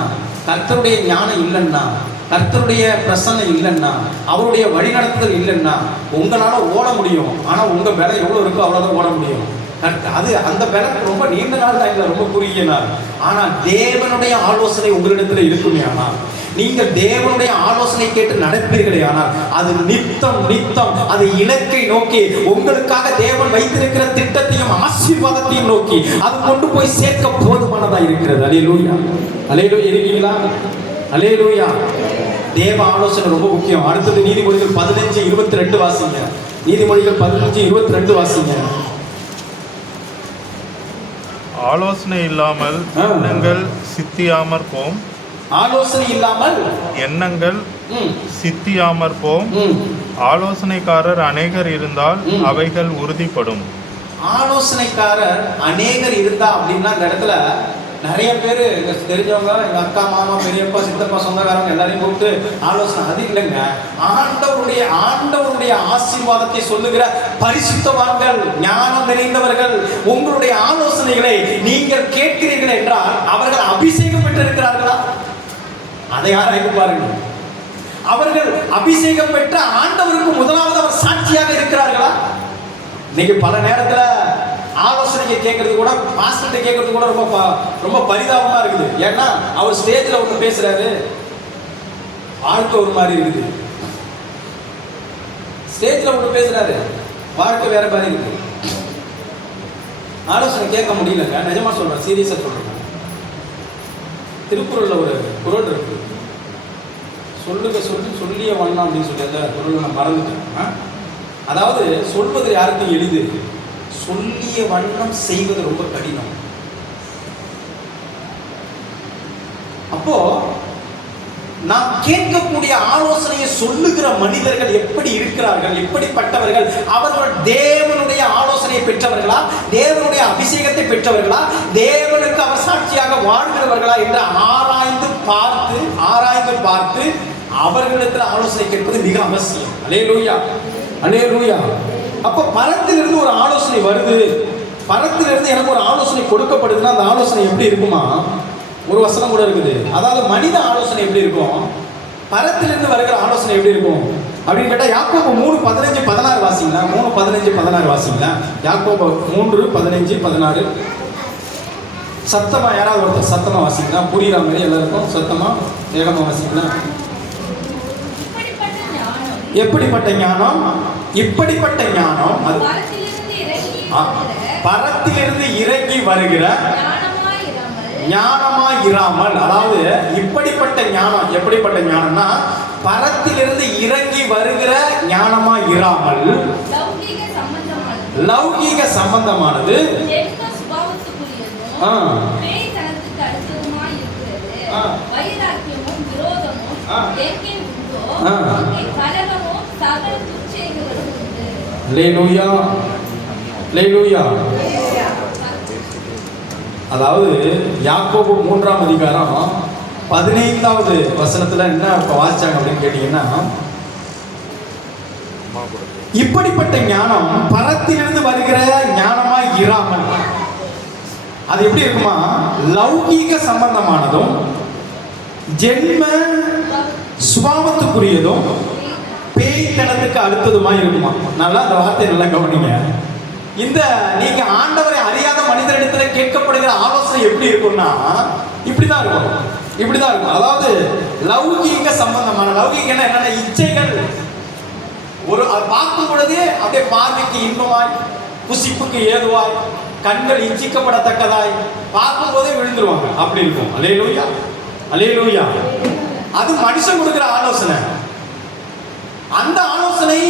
கர்த்தருடைய ஞானம் இல்லைன்னா, கர்த்தருடைய பிரசன்னம் இல்லைன்னா, அவருடைய வழிநடத்துதல் இல்லைன்னா உங்களால் ஓட முடியும். ஆனால் உங்கள் விலை எவ்வளோ இருக்கோ அவ்வளோதான் ஓட முடியும். அது அந்த விலை ரொம்ப நீண்ட நாள் தான் இல்லை, ரொம்ப குறுகிய நாள். ஆனால் தேவனுடைய ஆலோசனை உங்களிடத்தில் இருக்குமே, ஆனால் நீங்கள் தேவனுடைய ஆலோசனை கேட்டு நடப்பீர்களே, ஆனால் அது நித்தம் அது இலக்கை நோக்கி, உங்களுக்காக தேவன் வைத்திருக்கிற திட்டத்தையும் ஆசீர்வாதத்தையும் நோக்கி அது கொண்டு போய் சேர்க்க போதுமானதாக இருக்கிறது. அல்லேலூயா இருக்கீங்களா? அல்லேலூயா. தேவ ஆலோசனை ரொம்ப முக்கியம். அடுத்தது நீதிமொழிகள் 15:22 வாசிங்க. நீதிமொழிகள் 15:22 வாசிங்க. ஆலோசனை இல்லாமல் எண்ணங்கள் சித்தியாமற் போம். ஆலோசனை இல்லாமல் எண்ணங்கள் சித்தியாமற் போம். ஆலோசனைக்காரர் அநேகர் இருந்தால் அவைகள் உறுதிப்படும். ஆலோசனைக்காரர் அநேகர் இருந்தா அப்படின்னா இந்த இடத்துல நிறைய பேர் தெரிஞ்சவங்க, எங்க அக்கா, மாமா, பெரியப்பா, சித்தப்பா, சொந்தக்காரங்க எல்லாரையும் கூப்பிட்டு ஆலோசனை. அது இல்லைங்க. ஆண்டவருடைய ஆசீர்வாதத்தை சொல்லுகிற பரிசுத்தவான்கள், ஞானம் நிறைந்தவர்கள் உங்களுடைய ஆலோசனைகளை நீங்கள் கேட்கிறீர்கள் என்றால் அவர்கள் அபிஷேகம் பெற்றிருக்கிறார்களா? அதை ஆராய்ந்து பாருங்க. அவர்கள் அபிஷேகம் பெற்ற ஆண்டவருக்கு முதலாவது அவர் சாட்சியாக இருக்கிறார்களா? இன்னைக்கு பல நேரத்தில் ஆலோசனைக்கு கேட்கறது கூட, மாஸ்டர்கிட்ட கேட்கறது கூட ரொம்ப பரிதாபமா இருக்குது. ஏன்னா அவர் ஸ்டேஜில் ஒன்று பேசுறாரு, வாழ்க்கை ஒரு மாதிரி இருக்குது. ஸ்டேஜில் ஒன்று பேசுறாரு, வாழ்க்கை வேற மாதிரி இருக்கு. ஆலோசனை கேட்க முடியலங்க. நிஜமா சொல்றேன், சீரியஸா சொல்றேன். திருக்குறள்ல ஒரு குறள் இருக்கு, சொல்லிய வண்ணம் அப்படின்னு சொல்லி அந்த குறளை நான் மறந்துட்டேன். அதாவது சொல்வது யாருக்கும் எளிது, சொல்லிய வண்ணம் செய்வது ரொம்ப கடினம். அப்போ நாம் கேட்கக்கூடிய ஆலோசனையை சொல்லுகிற மனிதர்கள் எப்படி இருக்கிறார்கள், எப்படிப்பட்டவர்கள்? அவர்கள் தேவனுடைய ஆலோசனையை பெற்றவர்களா, தேவனுடைய அபிஷேகத்தை பெற்றவர்களா, தேவனுக்கு அவர் சாட்சியாக வாழ்கிறவர்களா என்று ஆராய்ந்து பார்த்து அவர்களிடத்தில் ஆலோசனை கேட்பது மிக அவசியம். அல்லேலூயா. அப்போ பரத்திலிருந்து ஒரு ஆலோசனை வருது, பரத்திலிருந்து எனக்கு ஒரு ஆலோசனை கொடுக்கப்படுதுன்னா அந்த ஆலோசனை எப்படி இருக்குமா? ஒரு வசனம் கூட இருக்குது. அதாவது மனித ஆலோசனை எப்படி இருக்கும், பரத்திலிருந்து வருகிற ஆலோசனை எப்படி இருக்கும் அப்படின்னு கேட்டால் யாக்கோபு 3:15-16 வாசிங்களா. 3:15-16 வாசிங்களா. யாக்கோபு 3:15-16 சத்தமா யாராவது ஒருத்தர் சத்தமா வாசிங்களா, புரியுற மாதிரி எல்லாருக்கும் சத்தமா வேகமா வாசிங்களா. எப்படிப்பட்ட ஞானம்? இப்படிப்பட்ட ஞானம் அது பரத்திலிருந்து இறங்கி வருகிற ஞானமாயிராமல். அதாவது இப்படிப்பட்ட ஞானம் எப்படிப்பட்ட ஞானம்னா பரத்திலிருந்து இறங்கி வருகிற ஞானமாயிராமல் லௌகீக சம்பந்தமானது, அல்லேலூயா. அல்லேலூயா. அதாவது யாக்கோபு 3ஆம் அதிகாரம் 15வது வசனத்துல என்ன வாசிச்சாங்க அப்படின்னு கேட்டீங்கன்னா, இப்படிப்பட்ட ஞானம் பரத்திலிருந்து வருகிற ஞானமாய் இராமல் அது எப்படி இருக்குமா, லௌகீக சம்பந்தமானதும் ஜென்ம சுபாவத்துக்குரியதும் பேய்த்தனத்துக்கு அடுத்ததுமாய் இருக்குமா. நல்லா அந்த வார்த்தை நல்லா கவனிங்க. இந்த நீங்க ஆண்டவரை அறியாத மனிதரிடத்துல கேட்கப்படுகிற ஆலோசனை எப்படி இருக்கும்னா இப்படிதான் இருக்கும், இப்படிதான் இருக்கும். அதாவது லௌகீக சம்பந்தமான, லௌகீகன்னா என்னென்ன இச்சைகள், ஒரு பார்க்கும் பொழுதே அப்படியே பார்வைக்கு இன்பமாய், புசிப்புக்கு ஏதுவாய், கண்கள் இச்சிக்கப்படத்தக்கதாய் பார்க்கும் போதே விழுந்துருவாங்க, அப்படி இருக்கும். அல்லேலூயா, அல்லேலூயா. அது மனுஷன் கொடுக்கிற ஆலோசனை. அந்த ஆலோசனை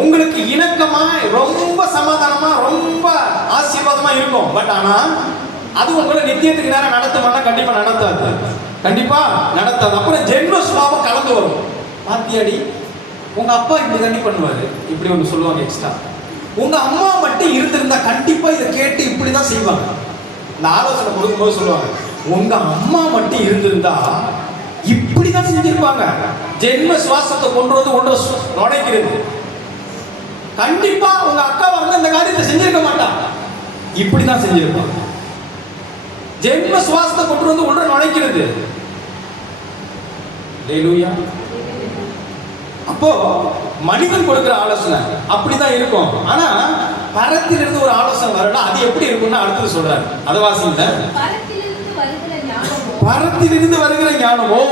உங்களுக்கு இணக்கமா, ரொம்ப சமாதானமா, ரொம்ப ஆசீர்வாதமா இருக்கும். பட் ஆனா அது உங்களை நித்தியத்துக்கு நேரம் நடத்துமானா கண்டிப்பா நடத்தாது, கண்டிப்பா நடத்தாது. அப்புறம் ஜென்ம சுபாவம் கலந்து வரும். பாத்தியாடி, உங்க அப்பா இப்படி தண்ணி பண்ணுவாரு, இப்படி ஒன்று சொல்லுவாங்க எக்ஸ்ட்ரா. உங்க அம்மா மட்டும் இருந்திருந்தா கண்டிப்பா இதை கேட்டு இப்படிதான் செய்வாங்க. இந்த ஆலோசனை கொடுக்கும்போது சொல்லுவாங்க, உங்க அம்மா மட்டும் இருந்திருந்தா இப்படிதான் செஞ்சிருப்பாங்க. ஜென்ம சுவாசத்தை கொண்டு வந்து நுழைக்கிறது. கண்டிப்பா உங்க அக்கா வந்து இந்த காரியத்தை செஞ்சிருக்க மாட்டா, இப்படிதான் செஞ்சிருப்பாங்க. ஜென்ம சுவாசத்தை கொண்டு வந்து உள்ள நுழைக்கிறது. அல்லேலூயா. அப்போ மனிதன் கொடுக்கிற ஆலோசனை அப்படிதான் இருக்கும். ஆனா பரத்திலிருந்து ஒரு ஆலோசனை வரல, அது எப்படி இருக்கும்னு அடுத்தது சொல்றாரு. அதை வாசிங்க. பரத்திலிருந்து வருகிற ஞானமோ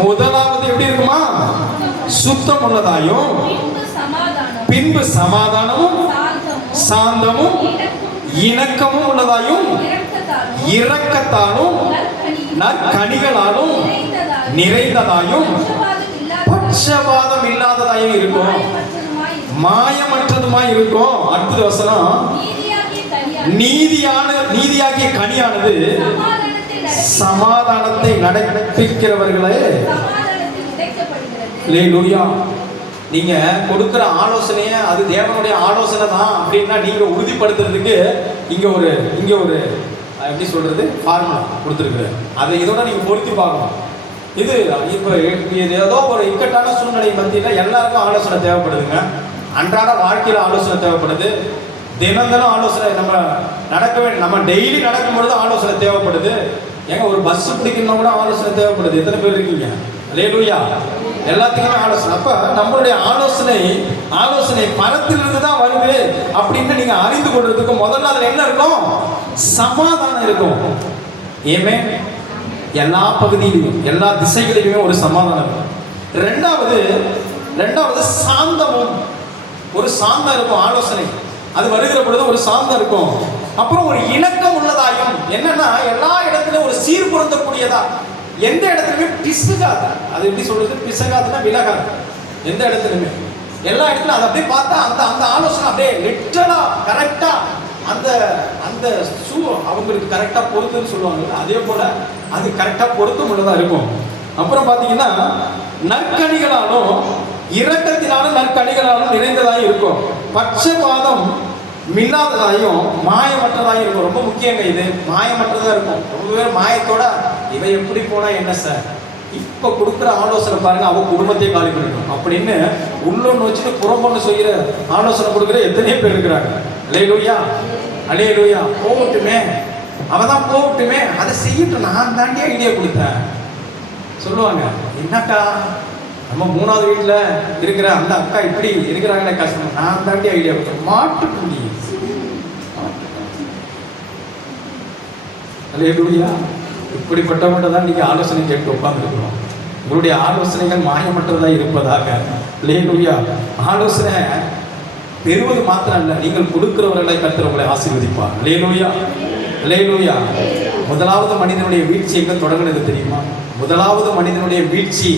முதலாவது எப்படி இருக்குமா, சுத்தம் உள்ளதாயும், பின்பு சமாதானமும் சாந்தமும் இணக்கமும் உள்ளதாயும், இரக்கத்தாலும் நற்கனிகளாலும் நிறைந்ததாயும், பட்சபாதம் இல்லாததாயும் இருக்கும், மாயமற்றதுமாய் இருக்கும். அடுத்த வசனம், நீதியாகிய கனியானது சமாதானத்தை நடப்பிக்கிறவர்களே. அல்லேலூயா. நீங்க கொடுக்கிற ஆலோசனைய அது தேவனுடைய ஆலோசனை தான் அப்படின்னா நீங்க உறுதிப்படுத்துறதுக்கு இங்க ஒரு எப்படி சொல்றது ஃபார்முலா கொடுத்துருக்குது. அதை இதோட நீங்க பொருத்தி பார்க்கணும். இது இப்போ ஏதோ ஒரு இக்கட்டான சூழ்நிலை மத்தியில் எல்லாருக்கும் ஆலோசனை தேவைப்படுதுங்க. அன்றாட வாழ்க்கையில் ஆலோசனை தேவைப்படுது. தினம் ஆலோசனை நம்ம நம்ம டெய்லி நடக்கும் பொழுது ஆலோசனை தேவைப்படுது. ஏங்க ஒரு பஸ் பிடிக்கணும் கூட ஆலோசனை தேவைப்படுது. எத்தனை பேர் இருக்கீங்க? அல்லேலூயா. எல்லாத்துக்குமே ஆலோசனை. அப்ப நம்மளுடைய ஆலோசனை பரத்திலிருந்து தான் வருது அப்படின்னு நீங்க அறிந்து கொள்றதுக்கு முதல்ல அதுல என்ன இருக்கும்? சமாதானம் இருக்கும். ஏமே எல்லா பகுதியிலும் எல்லா திசைகளிலுமே ஒரு சமாதானம் இருக்கும். ரெண்டாவது சாந்தமும், ஒரு சாந்தம் இருக்கும். ஆலோசனை அது வருகிற பொழுது ஒரு சாந்தம் இருக்கும். அப்புறம் ஒரு இணக்கம் உள்ளதாயும், என்னன்னா எல்லா இடத்துலயும் ஒரு சீர்பொருந்தக்கூடியதா, எந்த இடத்துலயுமே பிசகாது. அது எப்படி சொல்றது? பிசகாதுன்னா விலகாது. எந்த இடத்துலயுமே எல்லா இடத்துலயும் அதை அப்படியே பார்த்தா அந்த ஆலோசனை அப்படியே லிட்டரலா கரெக்டா அந்த அவங்களுக்கு கரெக்டா பொருத்துன்னு சொல்லுவாங்க. அதே போல அது கரெக்டா பொருத்தம் உள்ளதா இருக்கும். அப்புறம் பாத்தீங்கன்னா நற்கனிகளாலும் இரக்கத்தினாலும் நற்கனிகளாலும் நிறைந்ததாயும் இருக்கும். பட்சபாதம் இல்லாததாயும் மாயமற்றதாயும் இருக்கும். ரொம்ப முக்கியங்க, இது மாயமற்றதா இருக்கும். ரொம்ப பேர் மாயத்தோட இவன் எப்படி போனா என்ன சார், இப்ப கொடுக்குற ஆலோசனை பாருங்க, அவ குடும்பத்தையே காலி பண்ணிடும் அப்படின்னு உள்ளொன்னு வச்சுட்டு புறம்பொண்ணு செய்கிற ஆலோசனை கொடுக்குற எத்தனையோ பேர் இருக்கிறாங்க. அல்லேலூயா, அல்லேலூயா. போகட்டுமே, அவதான் போகட்டுமே, அதை செய்யட்டும், நான் தாண்டியே ஐடியா கொடுத்தேன் சொல்லுவாங்க. என்னக்கா நம்ம 3வது வீட்டுல இருக்கிற அந்த அக்கா இப்படி இருக்கிறாங்களே கஷ்டம், நான் தாண்டி ஐடியா கொடுத்தேன். மாட்டுக்கு முடியும். அல்லேலூயா. இப்படிப்பட்டவங்க தான் நீங்க ஆலோசனை கேட்டு உட்கார்ந்துருக்கணும். உங்களுடைய ஆலோசனைகள் மாயமற்றதா இருப்பதாக. அல்லேலூயா. ஆலோசனை பெறுவது மாத்திரம் அல்ல, நீங்கள் கொடுக்கிறவர்களை கர்த்தர் உங்களை ஆசீர்வதிப்பார். அல்லேலூயா, அல்லேலூயா. முதலாவது மனிதனுடைய வீழ்ச்சி எங்க தொடங்குனது தெரியுமா? முதலாவது மனிதனுடைய வீழ்ச்சி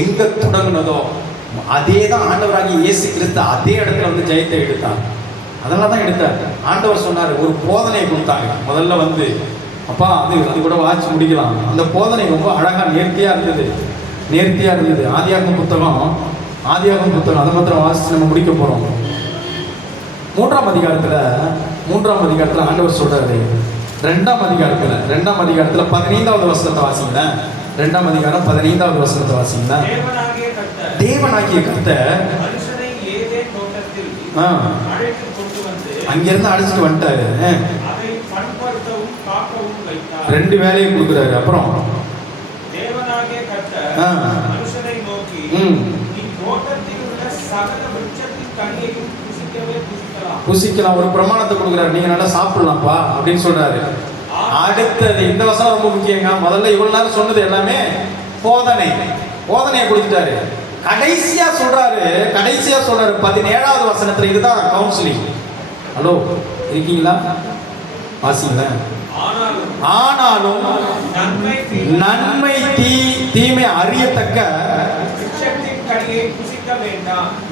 எங்க தொடங்குனதோ அதே தான் ஆண்டவராகிய இயேசு கிறிஸ்து அதே இடத்துல வந்து ஜெயத்தை எடுத்தார். அதனால தான் எடுத்தார். ஆண்டவர் சொன்னார், ஒரு போதனையை கொடுத்தாங்க. முதல்ல வந்து அப்பா அது கூட வாட்சி முடிக்கலாம். அந்த போதனை ரொம்ப அழகா நேர்த்தியா இருந்தது. ஆதியாகம புத்தகம் அதை மாத்திரம் வாசிச்சு நம்ம முடிக்க போறோம். மூன்றாம் அதிகாரத்துல ஆண்டவர் சொல்றாரு, ரெண்டாம் அதிகாரத்துல 15வது வசனத்தை வாசிங்களேன். 2ஆம் அதிகாரம் 15வது வசனத்தை வாசிங்களேன். தேவனாகிய கர்த்தர் அங்கிருந்து அழைச்சிட்டு வந்துட்டாரு. 2 வேலையை கொடுக்குறாரு. அப்புறம் புசிக்கலாம், ஒரு பிரமாணத்தை கொடுக்குறாரு, நீங்க நல்லா சாப்பிடலாம்ப்பா அப்படின்னு சொல்றாரு. அடுத்தது இந்த வசனம் ரொம்ப முக்கியங்க. முதல்ல இவ்வளவு நேரம் சொன்னது எல்லாமே போதனையை கொடுத்துட்டாரு. கடைசியா சொல்றாரு 17வது வசனத்துல, இதுதான் கவுன்சிலிங். ஹலோ, இருக்கீங்களா? வாசிங்களா. ஆனாலும் நன்மை தீமை அறியத்தக்க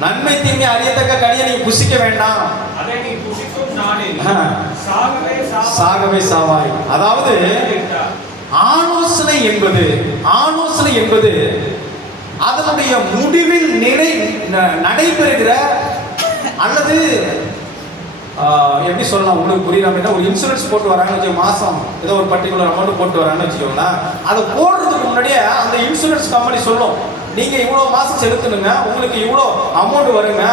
நன்மை தீமை அறியத்தக்க கனியை நீ புசிக்க வேண்டாம், சாகவே சாவாய். அதாவது ஆலோசனை என்பது அதனுடைய முடிவில் நடைபெறுகிற, அல்லது எப்படி சொல்லலாம் உங்களுக்கு புரியாம, ஒரு இன்சூரன்ஸ் போட்டு வராங்கன்னு வச்சுக்கோங்க, மாசம் ஏதோ ஒரு பர்டிகுலர் அமௌண்ட் போட்டு வராங்கன்னு வச்சுக்கோங்களேன். அதை போடுறதுக்கு முன்னாடியே அந்த இன்சூரன்ஸ் கம்பெனி சொல்லும், நீங்க இவ்வளவு மாசம் செலுத்தணுங்க, உங்களுக்கு இவ்வளவு அமௌண்ட் வருங்க.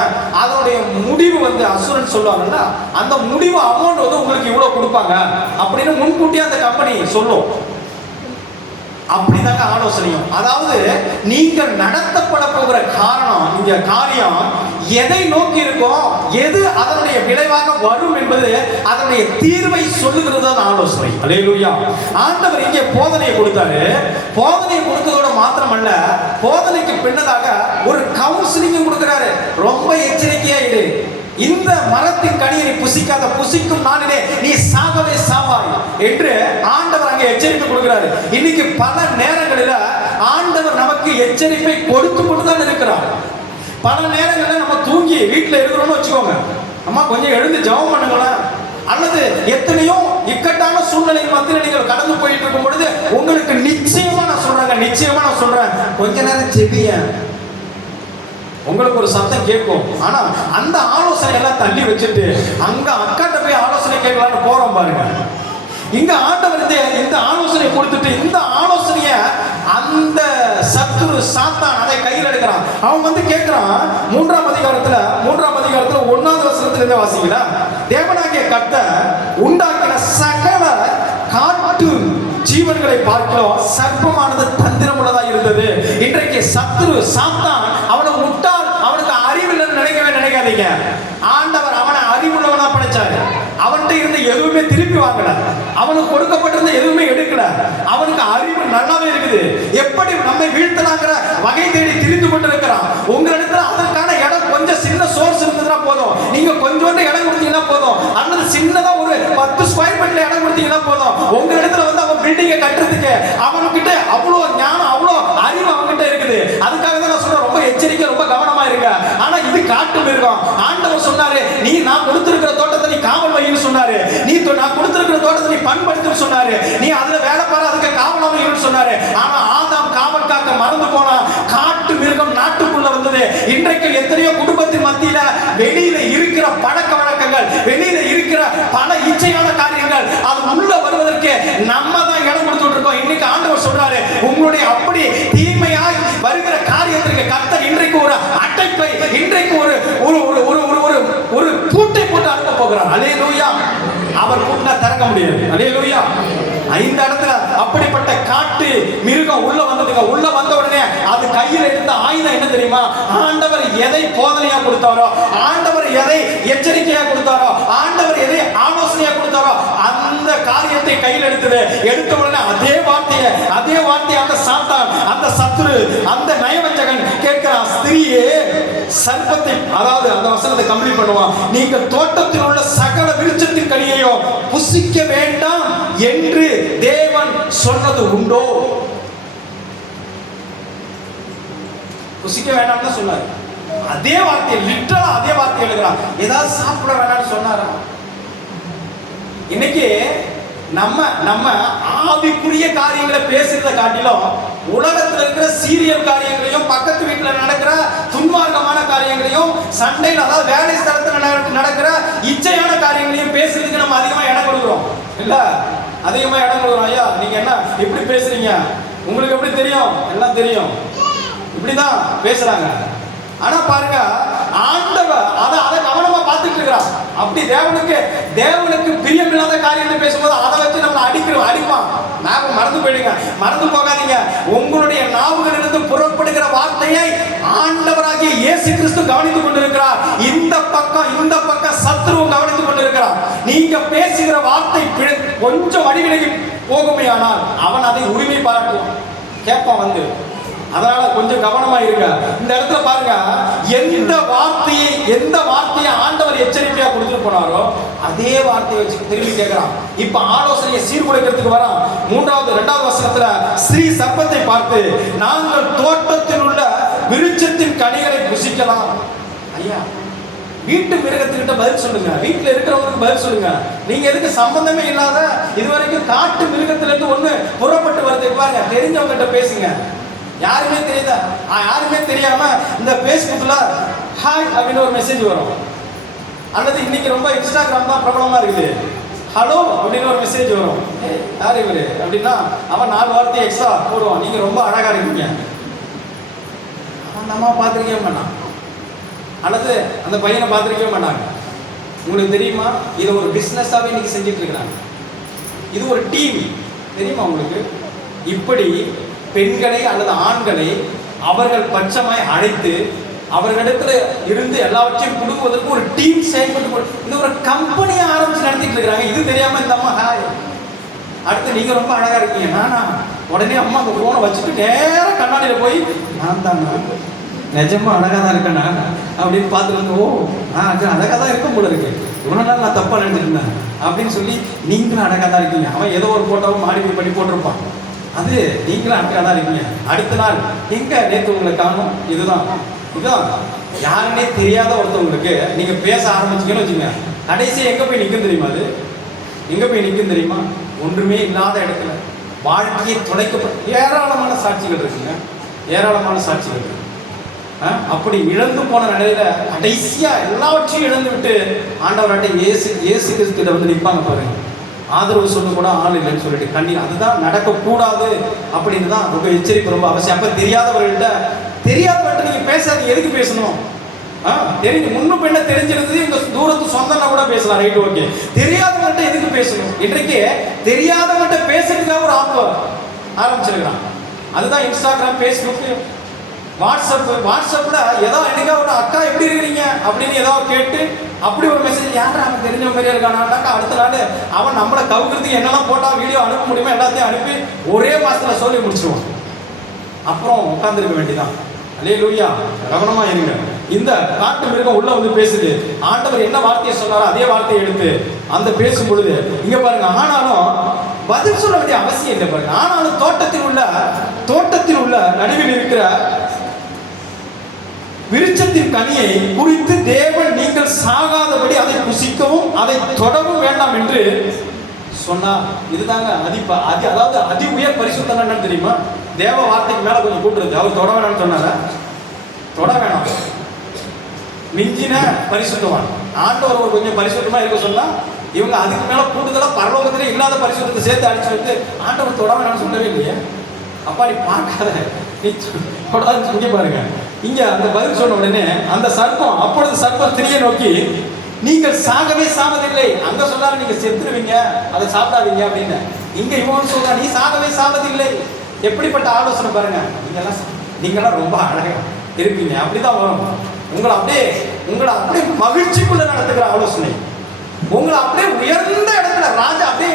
அதனுடைய முடிவு அசூரன்ஸ் சொல்லுவாங்கல்ல, அந்த முடிவு அமௌண்ட் உங்களுக்கு இவ்வளவு கொடுப்பாங்க அப்படின்னு முன்கூட்டியே அந்த கம்பெனி சொல்லும். அப்படிதாங்க ஆலோசனையும். அதாவது நீங்கள் நடத்தப்பட போகிற காரியம் எதை நோக்கி இருக்கும், எது அதனுடைய விளைவாக வரும் என்பது அதனுடைய தீர்வை சொல்லுகிறது தான் ஆலோசனை. அல்லேலூயா. ஆண்டவர் இங்கே போதனையை கொடுத்தாரு. போதனையை கொடுத்ததோட மாத்திரமல்ல, போதனைக்கு பின்னதாக ஒரு கவுன்சிலிங்கும் கொடுக்கிறாரு. ரொம்ப எச்சரிக்கையா இரு, இந்த மரத்தின் கனியை நீ புசிக்கும் நாளிலே நீ சாகவே சாவாய் என்று ஆண்டவர் அங்கே எச்சரிக்கை கொடுக்கிறாரு. இன்னைக்கு பல நேரங்களில் ஆண்டவர் நமக்கு எச்சரிப்பை கொடுத்து கொண்டுதான் இருக்கிறார். பல நேரங்களில் நம்ம தூங்கி வீட்டில் இருக்கிறோம்னு வச்சுக்கோங்க, அம்மா கொஞ்சம் எழுந்து ஜெபம் பண்ணுங்களேன், அல்லது எத்தனையோ இக்கட்டான சூழ்நிலை மத்தியில் நீங்கள் கடந்து போயிட்டு இருக்கும் பொழுது உங்களுக்கு நிச்சயமா நான் சொல்றேன் கொஞ்ச நேரம் ஜெபிங்க, உங்களுக்கு ஒரு சத்தம் கேட்கும். ஆனா அந்த ஆலோசனை எல்லாம் தள்ளி வச்சுட்டு அங்க அக்காட்ட போய் ஆலோசனை கேட்கலான்னு போறோம் பாருங்க. இங்க ஆண்டவர் இந்த ஆலோசனை கொடுத்துட்டு இந்த ஆலோசனைய அந்த சத்துரு சாத்தான் அதை கையில் எடுக்கிறான். அவன் கேட்கிறான், 3ஆம் அதிகாரத்துல 1வது வசனத்துல இருந்து வாசிங்களா. தேவனாகிய கர்த்தர் உண்டாக்கின சகல காட்டு ஜீவன்களை பார்க்கிறோம், சர்ப்பமானது தந்திரமுள்ளதா இருந்தது. இன்றைக்கு சத்துரு சாத்தான் அவனை முட்டாள், அவனுக்கு அறிவில்லைன்னு நினைக்காதீங்க. ஆண்டவர் அவனை அறிவுள்ளவனா படைச்சாரு. அவன்கிட்ட இருந்து எதுவுமே திருப்பி வாங்கல, அவனுக்கு கொடுக்கப்பட்டிருந்த எதுவுமே எடுக்கல. அவனுக்கு அறிவு நல்லாவே இருக்குது. எப்படி நம்மை வீழ்த்தலாங்கிற வகை தேடி திரிந்து கொண்டு இருக்கிறான். உங்களிடத்துல அதற்கான இடம் கொஞ்சம் சின்ன சோர்ஸ் இருந்ததுன்னா போதும், நீங்க கொஞ்சோண்டு இடம் கொடுத்தீங்கன்னா போதும், அல்லது சின்னதா ஒரு 10 ஸ்கொயர் ஃபீட்ல இடம் கொடுத்தீங்கன்னா போதும், உங்க இடத்துல அவன் பில்டிங்கை கட்டுறதுக்கு அவன்கிட்ட அவ்வளோ ஞானம், அவ்வளோ அறிவு அவன்கிட்ட இருக்குது. அதுக்காக தான் நான் சொல்றேன், ரொம்ப எச்சரிக்கை, ரொம்ப கவனமா இருங்க. ஆனா இது காட்டு மிருகம். ஆண்டவர் சொன்னாரு, நான் கொடுத்திருக்கிற தோட்டத்தை நீ காவல் வைன்னு சொன்னாரு, நான் கொடுத்திருக்கிற தோட்டத்தை நீ பண்படுத்துன்னு சொன்னாரு, நீ அதுல வேலை பாரு, அதுக்கு காவல் வைன்னு சொன்னாரு. ஆனா ஆதாம் காவல் காக்க மறந்து போனா காட்டு மிருகம் நாட்டுக்குள்ள வந்தது. இன்றைக்கு எத்தனையோ குடும்பத்தின் மத்தியில வெளியில இருக்கிற பழக்க வழக்கங்கள், வெளியில இருக்கிற பல இச்சையான காரியங்கள், அது உள்ள வருவதற்கு நம்ம தான் இடம் கொடுத்துட்டு இருக்கோம். இன்னைக்கு ஆண்டவர் சொல்றாரு, உங்களுடைய அப்படி தீமையாய் வருகிற காரியத்திற்கு கர்த்தர் இன்றைக்கு ஒரு அட்டைப்பை, இன்றைக்கு ஒரு ஒரு பூட்டை போட்டு அனுப்ப போகிறார். அல்லேலூயா. அவர் பூட்டினா திறக்க முடியாது. அல்லேலூயா. இந்த இடத்துல அப்படிப்பட்ட காட்டு மிருகம் உள்ள வந்ததுங்க. உள்ள வந்த உடனே அது கையில் எடுத்த ஆயுதம் என்ன தெரியுமா? ஆண்டவர் எதை போதனையா கொடுத்தாரோ, ஆண்டவர் எதை எச்சரிக்கையா கொடுத்தாரோ, ஆண்டவர் எதை ஆலோசனையா கொடுத்தாரோ அந்த காரியத்தை கையில் எடுத்தது. எடுத்த உடனே அதே வார்த்தையை அந்த சாத்தான், அந்த சத்துரு, அந்த நயவஞ்சகன் கேட்கிறான், ஸ்திரீயே சர்ப்பத்தை, அதாவது அந்த வசனத்தை கம்ப்ளீட் பண்ணுவான், நீங்கள் தோட்டத்தில் உள்ள சகல விருட்சத்தின் கனியையோ புசிக்க வேண்டாம் என்று தேவன் சொன்னது உண்டோ? புசிக்க வேண்டாம் தான் சொன்னார். அதே வார்த்தையை லிட்டரலா அதே வார்த்தை எழுதுறான். ஏதாவது சாப்பிட வேண்டாம்னு சொன்னாரா? இன்னைக்கு நம்ம நம்ம ஆவிக்குரிய காரியங்களை பேசுறத காட்டிலும் உலகத்துல இருக்கிற சீரியல் காரியங்களையும், பக்கத்து வீட்டுல நடக்கிற துன்மார்க்கமான காரியங்களையும், சண்டையில் அதாவது வேலை ஸ்தலத்துல நடக்கிற இச்சையான காரியங்களையும் பேசுறதுக்கு நம்ம அதிகமா இடம் கொடுக்குறோம் இல்ல? அதிகமா இடம் கொடுக்குறோம். ஐயா நீங்க என்ன இப்படி பேசுறீங்க, உங்களுக்கு எப்படி தெரியும்? எல்லாம் தெரியும், இப்படிதான் பேசுறாங்க. ஆனா பாருங்க, ஆண்டவர் அதை கவனமா பார்த்துட்டு இருக்கிறான். அப்படி தேவனுக்கு பிரியமில்லாத காரியத்தை பேசும்போது அதை வச்சு நம்ம அடிப்பான். நாம மறந்து போயிடுங்க, மறந்து போகாதீங்க. உங்களுடைய நாவுகளிலிருந்து புறப்படுகிற வார்த்தையை ஆண்டவராகிய இயேசு கிறிஸ்து கவனித்துக் கொண்டிருக்கிறார். இந்த பக்கம் சத்துருவும் கவனித்துக் கொண்டிருக்கிறார். நீங்க பேசுகிற வார்த்தை கொஞ்சம் வழிவிலகி போகுமே ஆனால் அவன் அதை உரிமை பாராட்டுவான், கேட்பான் வந்து. அதனால கொஞ்சம் கவனமா இருங்க. இந்த இடத்துல பாருங்க, எந்த வார்த்தையை ஆண்டவர் எச்சரிக்கையா கொடுத்துட்டு போனாரோ அதே வார்த்தையை வச்சு திரும்பி கேட்கிறான். இப்ப ஆலோசனையை சீர்குலைக்கிறதுக்கு வரான். 2வது வசனத்துல ஸ்ரீ சர்ப்பத்தை பார்த்து, நாங்கள் தோட்டத்தில் உள்ள விருட்சத்தின் கனிகளை புசிக்கலாம். ஐயா, வீட்டு மிருகத்துக்கிட்ட பதில் சொல்லுங்க, வீட்டுல இருக்கிறவங்களுக்கு பதில் சொல்லுங்க. நீங்க எதுக்கு சம்பந்தமே இல்லாத இதுவரைக்கும் காட்டு மிருகத்துல இருந்து ஒண்ணு புறப்பட்டு வரதுக்கு பாருங்க, தெரிஞ்சவங்க கிட்ட பேசுங்க. யாருமே தெரியாம இந்த பேஸ்புக்ல ஹாய் அப்படின்னு ஒரு மெசேஜ் வரும், அல்லது இன்னைக்கு ரொம்ப இன்ஸ்டாகிராம் தான் பிரபலமா இருக்குது, ஹலோ அப்படின்னு ஒரு மெசேஜ் வரும். யார் இவரு அப்படின்னா அவன் 4 வார்த்தை எக்ஸ்ட்ரா போடுவான், நீங்க ரொம்ப அழகா இருக்கீங்க. அவன் அம்மா பார்த்துருக்கவே மாட்டான், அல்லது அந்த பையனை பார்த்துருக்கவே மாட்டாங்க. உங்களுக்கு தெரியுமா, இதை ஒரு பிஸ்னஸாகவே இன்னைக்கு செஞ்சுட்டு இருக்கிறாங்க. இது ஒரு டீம், தெரியுமா உங்களுக்கு? இப்படி பெண்களை அல்லது ஆண்களை அவர்கள் பட்சமாய் அழைத்து அவர்களிடத்துல இருந்து எல்லாவற்றையும் கொடுக்குவதற்கு ஒரு டீம் செயல்பட்டு இந்த ஒரு கம்பெனியை ஆரம்பிச்சு நடத்திட்டு இருக்கிறாங்க. இது தெரியாம இந்த அம்மா ஹாய், அடுத்து நீங்க ரொம்ப அழகா இருக்கீங்க, நானா? உடனே அம்மா அந்த போனை வச்சுட்டு நேர கண்ணாடியில போய், நான் தாங்க நிஜமா அழகா தான் இருக்கேனா அப்படின்னு பார்த்துட்டு வந்து, ஓ அழகா தான் இருக்கும் போல இருக்கு, இவ்வளவு நாள் நான் தப்பா நினைச்சிட்டு இருந்தேன் அப்படின்னு சொல்லி, நீங்களும் அழகா தான் இருக்கீங்க. அவன் ஏதோ ஒரு போட்டோவை மாடிஃபை பண்ணி போட்டிருப்பான், அது நீங்களும் அழகா தான் இருக்கீங்க. அடுத்த நாள் எங்க நேற்று உங்களை காணும், இதுதான் யாருன்னே தெரியாத ஒருத்தவங்களுக்கு நீங்க பேச ஆரம்பிச்சீங்கன்னு வச்சுங்க, கடைசி எங்க போய் நிற்கும் தெரியுமா? அது எங்க போய் நிற்கும் தெரியுமா? ஒன்றுமே இல்லாத இடத்துல வாழ்க்கையை தொலைக்கப்பட்ட ஏராளமான சாட்சிகள் இருக்குங்க, ஏராளமான சாட்சிகள் இருக்கு. அப்படி இழந்து போன நிலையில கடைசியா எல்லாவற்றையும் இழந்து விட்டு ஆண்டவராட்ட இயேசு கிறிஸ்துவிட வந்து நிற்பாங்க பாருங்க. ஆதரவு சொல்ல கூட ஆள் இல்லைன்னு சொல்லிட்டு கண்ணீர். அதுதான் நடக்கக்கூடாது அப்படின்னு தான் ரொம்ப எச்சரிக்கை ரொம்ப அவசியம். அப்ப தெரியாதவர்கள்ட்ட நீங்க பேசாதீங்க. எதுக்கு பேசணும்? தெரிஞ்சு முன்னு பெண்ண தெரிஞ்சிருந்தது இந்த தூரத்து சொந்தம்னா கூட பேசலாம், ரைட், ஓகே. தெரியாதவங்கள்ட்ட எதுக்கு பேசணும்? இன்றைக்கு தெரியாதவங்கள்ட்ட பேசுறதுக்காக ஒரு ஆப் ஆரம்பிச்சிருக்கிறான். அதுதான் இன்ஸ்டாகிராம், ஃபேஸ்புக், வாட்ஸ்அப்ல ஏதோ என்னைக்கா ஒரு அக்கா எப்படி இருக்கிறீங்க அப்படின்னு ஏதாவது கேட்டு அப்படி ஒரு மெசேஜ், யாரும் அவன் தெரிஞ்ச மாதிரியா இருக்கானாக்கா அடுத்த நாள் அவன் நம்மளை கவுக்கிறதுக்கு என்னெல்லாம் போட்டா வீடியோ அனுப்ப முடியுமோ எல்லாத்தையும் அனுப்பி ஒரே மாசத்துல சொல்லி முடிச்சிருவான். அப்புறம் உட்காந்துருக்க வேண்டியதான். அல்லேலூயா, கவனமா இருங்க. இந்த காட்டு மிருகம் உள்ள வந்து பேசுது, ஆண்டவர் என்ன வார்த்தையை சொன்னாரோ அதே வார்த்தையை எடுத்து அந்த பேசும் பொழுது இங்க பாருங்க, ஆனாலும் பதில் சொல்ல வேண்டிய அவசியம் இல்லை பாருங்க. ஆனாலும் தோட்டத்தில் உள்ள நடுவில் இருக்கிற விருட்சத்தின் கனியை குறித்து தேவன் நீங்கள் சாகாதபடி அதை புசிக்கவும் அதை தொடவும் வேண்டாம் என்று சொன்னார். இதுதாங்க அதாவது அதி உயர் பரிசுத்தம் என்னன்னு தெரியுமா? தேவ வார்த்தைக்கு மேல கொஞ்சம் கூட்டுறது. அவர் தொட வேணாம்னு சொன்னார, தொட வேணாம், மிஞ்சின பரிசுத்தவான். ஆண்டவர் ஒரு கொஞ்சம் பரிசுத்தமா இருக்க சொன்னா இவங்க அதுக்கு மேல கூடுதலா பரலோகத்திலே இல்லாத பரிசுத்தத்தை சேர்த்து அடிச்சு வந்து ஆண்டவர் தொட வேணாம்னு சொல்லவே இல்லையே. அப்பா நீ பார்க்காத, நீ தொடாதுன்னு சொல்லி பாருங்க. இங்க அந்த பதில் சொன்ன உடனே அந்த சர்ப்பம், அப்பொழுது சர்ப்பம் ஸ்திரியை நோக்கி, நீங்கள் சாகவே சாவதில்லை. அங்க சொன்னாரு நீங்க செத்துருவீங்க, அதை சாப்பிடாதீங்க அப்படின்னு. இங்க இவன் சொல்றா நீ சாகவே சாவதில்லை. எப்படிப்பட்ட ஆலோசனை பாருங்க. நீங்கெல்லாம் ரொம்ப அழகா இருப்பீங்க, அப்படிதான் வரும். உங்களை அப்படியே மகிழ்ச்சிக்குள்ள நடத்துகிற ஆலோசனை, உங்களை அப்படியே உயர்ந்த இடத்துல ராஜா, அப்படியே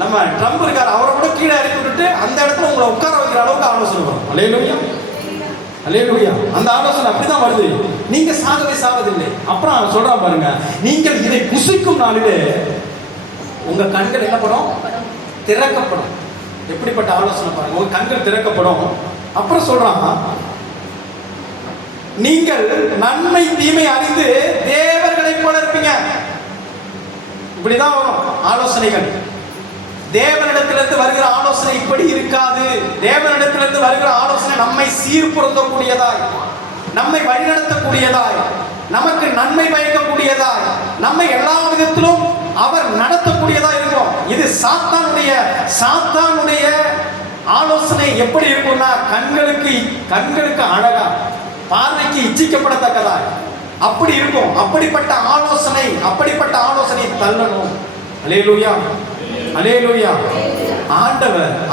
நம்ம ட்ரம்ப் இருக்காரு அவரை கூட கீழே இறக்கி விட்டுட்டு அந்த இடத்துல உங்களை உட்கார வைக்கிற அளவுக்கு ஆலோசனை வரும். அல்லேலூயா, அல்லேலூயா. அந்த ஆலோசனை அப்படிதான் வருது. நீங்க சாகவே சாவதில்லை. அப்புறம் சொல்றான் பாருங்க, நீங்கள் இதை புசிக்கும் நாளிலே உங்க கண்கள் என்ன படும்? திறக்கப்படும். எப்படிப்பட்ட ஆலோசனை பாருங்க, உங்க கண்கள் திறக்கப்படும். அப்புறம் சொல்றான், நீங்கள் நன்மை தீமை அறிந்து தேவர்களை போல இருப்பீங்க. இப்படிதான் வரும் ஆலோசனைகள். தேவனிடத்திலிருந்து வருகிற ஆலோசனை இப்படி இருக்காது. தேவனிடத்திலிருந்து வருகிற ஆலோசனை நம்மை சீர்படுத்தக்கூடியதாய், நம்மை வழிநடத்தக்கூடியதாய், நமக்கு நன்மை பயக்கக்கூடியதாய், நம்மை எல்லா விதத்திலும் அவர் நடத்தக்கூடியதா இருக்கும். இது சாத்தானுடைய ஆலோசனை எப்படி இருக்கும்னா, கண்களுக்கு அழகா, பார்வைக்கு இச்சிக்கப்படத்தக்கதா அப்படி இருக்கும். அப்படிப்பட்ட ஆலோசனை தள்ளணும். அல்லேலூயா, அல்லேலூயா.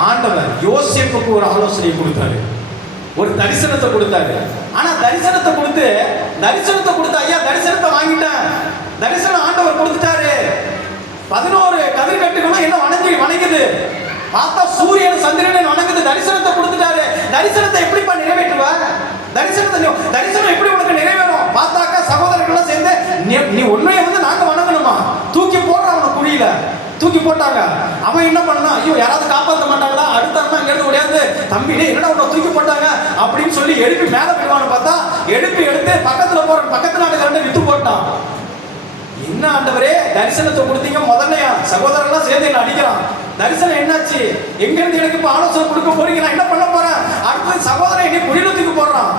ஆண்டவர் யோசேப்புக்கு ஒரு ஆலோசனை கொடுத்தாரு, ஒரு தரிசனத்தை கொடுத்தாரு. ஆனா தரிசனத்தை கொடுத்து ஐயா தரிசனத்தை வாங்கிட்டேன், தரிசனம் ஆண்டவர் கொடுத்துட்டாரு. 11 கதிர்கட்டுகளும் என்ன வணங்குது, பார்த்தா சூரியன் சந்திரன் வணங்குது. தரிசனத்தை கொடுத்துட்டாரு. தரிசனத்தை எப்படிப்பா நிறைவேற்றுவ? தரிசனம் எப்படி உனக்கு நிறைவேறும்? பார்த்தாக்கா சகோதரர்கள் சேர்ந்து நீ உண்மையை நாங்க வணங்கணுமா? தூக்கி போடுறான் அவனை குழியில, தூக்கி போட்டாங்க. அவன் என்ன பண்ணா, ஐயோ யாராவது காப்பாற்ற மாட்டாங்களா, அடுத்த அம்மா இங்க இருந்து ஓடியாந்து தம்பி என்னடா உன்னை தூக்கி போட்டாங்க அப்படின்னு சொல்லி எழுப்பி மேல போயிடுவான்னு பார்த்தா எடுத்து பக்கத்து நாட்டுக்காரன் வித்து போட்டான். என்ன ஆண்டவரே தரிசனத்தை கொடுத்தீங்க, முதல்ல சகோதரர்லாம் சேர்ந்து என்ன அடிக்கிறான். தரிசனம் என்னாச்சு? எங்க இருந்து எனக்கு இப்ப ஆலோசனை கொடுக்க போறீங்க, நான் என்ன பண்ண போறேன்? அடுத்து சகோதரன் என்னை குடியில தூக்கி போடுறான்.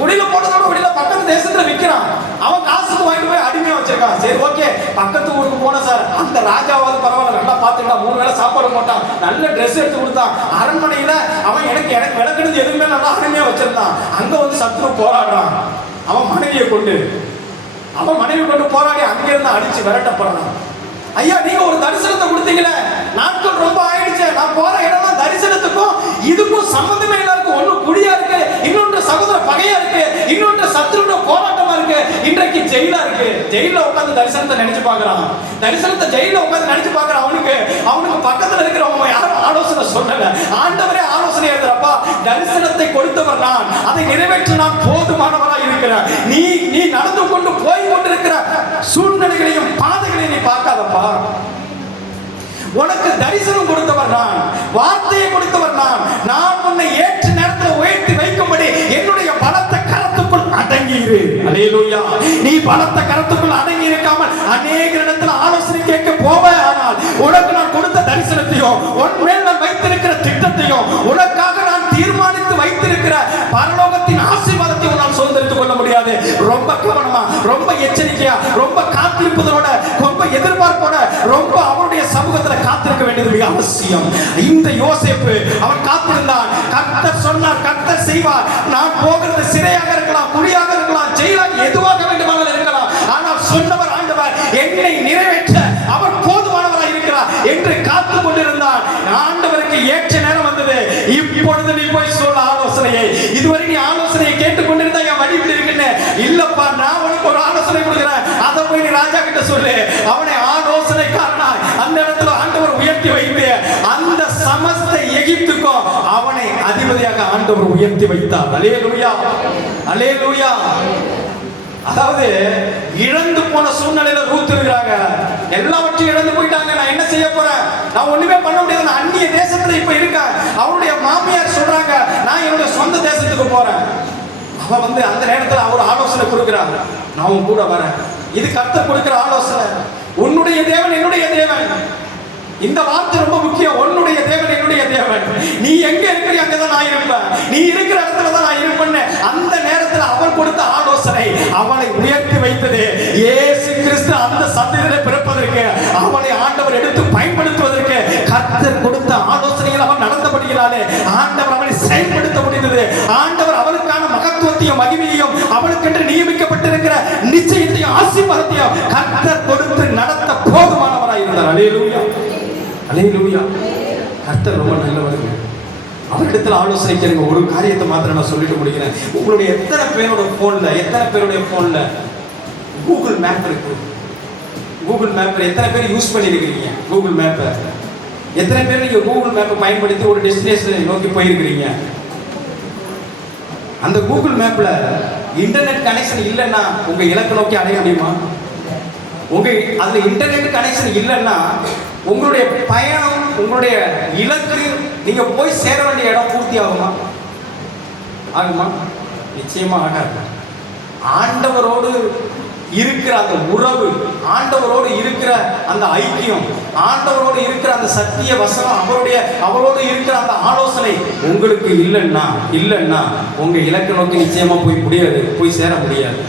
குடியில போட்டதோட வெளியில பக்கத்து தேசத்துல விற்கிறான். அவன் காசுக்கு வாங்கிட்டு போய் அடிமையா வச்சிருக்கான். சரி ஓகே, பக்கத்து ஊருக்கு போன சார், அந்த ராஜாவாவது பரவாயில்ல, நல்லா பாத்துக்கலாம், 3 வேளை சாப்பாடு போட்டான், நல்ல ட்ரெஸ் எடுத்து கொடுத்தான். அரண்மனையில அவன் எனக்கு விளக்குனது எதுவுமே நல்லா அருமையா வச்சிருந்தான். அங்க சத்ரு போராடுறான். அவன் மனைவியை கொண்டு போராடி அங்கிருந்து அடிச்சு விரட்டப்படுறான். ஐயா நீங்க ஒரு தரிசனத்தை கொடுத்தீங்களே, நாட்கள் ரொம்ப ஆயிடுச்சு, நான் போற இடம்லாம் தரிசனத்துக்கும் இதுக்கும் சம்பந்தமே இல்ல இருக்கு. ஒண்ணு குடியா இருக்கு, இன்னொன்று சகோதர பகையா இருக்கு, இன்னொன்று சத்ருட போராட்டமா இருக்கு. இன்றைக்கு ஜெயிலா இருக்கு. ஜெயில உட்கார்ந்து தரிசனத்தை நினைச்சு பாக்குறான். தரிசனத்தை ஜெயில உட்கார்ந்து நினைச்சு பாக்குறான். அவனுக்கு பக்கத்துல இருக்கிறவங்க யாரும் ஆலோசனை சொல்லல, ஆண்டவரே ஆலோசனை எழுதுறப்பா. தரிசனத்தை கொடுத்தவர் நான், அதை நிறைவேற்ற நான் போதுமானவரா இருக்கிறேன். நீ நடந்து கொண்டு போய் கொண்டிருக்கிற சூழ்நிலைகளையும் பாதைகளையும் நீ பார்க்காதப்பா. உனக்கு தரிசனம் கொடுத்தவர் நான், வார்த்தையை கொடுத்தவர் நான் உன்னை ஏற்ற நேரத்தில் உயர்த்தி வைக்கும்படி என்னுடைய பலத்த கரத்துக்குள் அடங்கியிரு. அல்லேலூயா. நீ பலத்த கரத்துக்குள் அடங்கி இருக்காமல் அநேக இடத்துல ஆலோசனை கேட்க போவே, ஆனால் உனக்கு நான் கொடுத்த தரிசனத்தையும் உன்மேல் நான் வைத்திருக்கிற திட்டத்தையும் உனக்காக நான் தீர்மானித்து வைத்திருக்கிற பரலோகத்தின் ஆசீர்வாதத்தையும் நான் சுதந்திரித்துக் கொள்ள முடியாது. ரொம்ப கவனமா, ரொம்ப எச்சரிக்கையா, ரொம்ப காத்திருப்பதோட, ரொம்ப எதிர்பார்ப்போட, ரொம்ப அவருடைய சமூகத்துல காத்திருக்க வேண்டியது மிக அவசியம். இந்த யோசேப்பு அவன் காத்திருந்தான். கர்த்தர் சொன்னார், கர்த்தர் செய்வார். நான் போகிறது சிறையாக இருக்கலாம், குழியாக இருக்கலாம், ஜெயிலாக எதுவாக வேண்டுமானாலும் இருக்கலாம். ஆனால் சொன்னவர் ஆண்டவர், என்னை நிறைவேற்ற அவர் போதுமானவராக இருக்கிறார் என்று காத்து கொண்டிருந்தான். ஆண்டவருக்கு ஏற்ற நேரம் வந்தது. இப்பொழுது நீ போய் சொல்ல ஆலோசனையை. இதுவரை நீ ஆலோசனையை கேட்டுக் கொண்டிருந்தா என் வழி இப்படி இருக்குன்னு இல்லப்பா, நான் உனக்கு ஒரு ஆலோசனை கொடுக்கிறேன், அதை போய் நீ ராஜா கிட்ட சொல்லு. அவனை ஆலோசனைக்காரனாய் அந்த இடத்துல ஆண்டவர் உயர்த்தி வைத்து அந்த சமஸ்த எகிப்துக்கும் அவனை அதிபதியாக ஆண்டவர் உயர்த்தி வைத்தார். அல்லேலூயா, அல்லேலூயா. அதாவது இழந்து போன சூழ்நிலையில ரூத் இருக்கிறாங்க, எல்லாவற்றையும் இழந்து போயிட்டாங்க. நான் என்ன செய்ய போறேன்? நான் ஒண்ணுமே பண்ண முடியாது. நான் அந்நிய தேசத்துல இப்ப இருக்கேன். அவருடைய மாமியார் சொல்றாங்க, நான் என்னுடைய சொந்த தேசத்துக்கு போறேன். அவ அந்த நேரத்துல அவர் ஆலோசனை கொடுக்கிறார், நான் உன் கூட வரேன். இது கர்த்தர் கொடுக்கிற ஆலோசனை. உன்னுடைய தேவன் என்னுடைய தேவன். இந்த வார்த்தை ரொம்ப முக்கியம். உன்னுடைய தேவன் என்னுடைய தேவன். நீ எங்க இருக்கிறீ அங்கதான் நான் இருப்பேன், நீ இருக்கிற இடத்துல தான் நான் இருப்பேன். அந்த நேரத்தில் அவர் கொடுத்த ஆலோசனை அவனை உயர்த்தி வைத்தது. இயேசு கிறிஸ்து அந்த சந்ததியிலே பிறப்பதற்கு, அவனை ஆண்டவர் எடுத்து பயன்படுத்துவதற்கு கர்த்தர் கொடுத்த ஆலோசனைகள் அவன் நடந்தபடியாலே ஆண்டவர் அவனை செயல்படுத்த முடிந்தது. ஆண்டவர் அவனுக்கான மகத்துவத்தையும் மகிமையையும் அவனுக்கென்று நியமிக்கப்பட்டிருக்கிற நிச்சயத்தையும் ஆசீர்வாதத்தையும் கர்த்தர் கொடுத்து நடத்த போதுமானவராய் இருந்தார். அல்லேலூயா, அல்லேலூயா. கர்த்தர் ரொம்ப நல்லவர். அவரிடத்தில் ஆலோசனை கேளுங்க. ஒரு காரியத்தை மாத்திரம் நான் சொல்லிட்டு முடிக்கிறேன். உங்களுடைய எத்தனை பேருடைய போன்ல கூகுள் மேப் இருக்கு? கூகுள் மேப் எத்தனை பேர் யூஸ் பண்ணிருக்கிறீங்க? கூகுள் மேப்பை எத்தனை பேர் நீங்க கூகுள் மேப்பை பயன்படுத்தி ஒரு டெஸ்டினேஷனை நோக்கி போயிருக்கிறீங்க? அந்த கூகுள் மேப்ல இன்டர்நெட் கனெக்ஷன் இல்லைன்னா உங்க இலக்கை நோக்கி அடைய முடியுமா? அதுல இன்டர்நெட் கனெக்ஷன் இல்லைன்னா உங்களுடைய பயணம், உங்களுடைய இலக்கு, நீங்க போய் சேர வேண்டிய இடம் பூர்த்தி ஆகுமா? நிச்சயமா ஆகாது. ஆண்டவரோடு இருக்கிற அந்த உறவு ஆண்டவரோடு இருக்கிற அந்த ஐக்கியம், ஆண்டவரோடு இருக்கிற அந்த சத்திய வசனம், அவரோடு இருக்கிற அந்த ஆலோசனை உங்களுக்கு இல்லைன்னா உங்க இலக்கை நோக்கி நிச்சயமா போய் சேர முடியாது.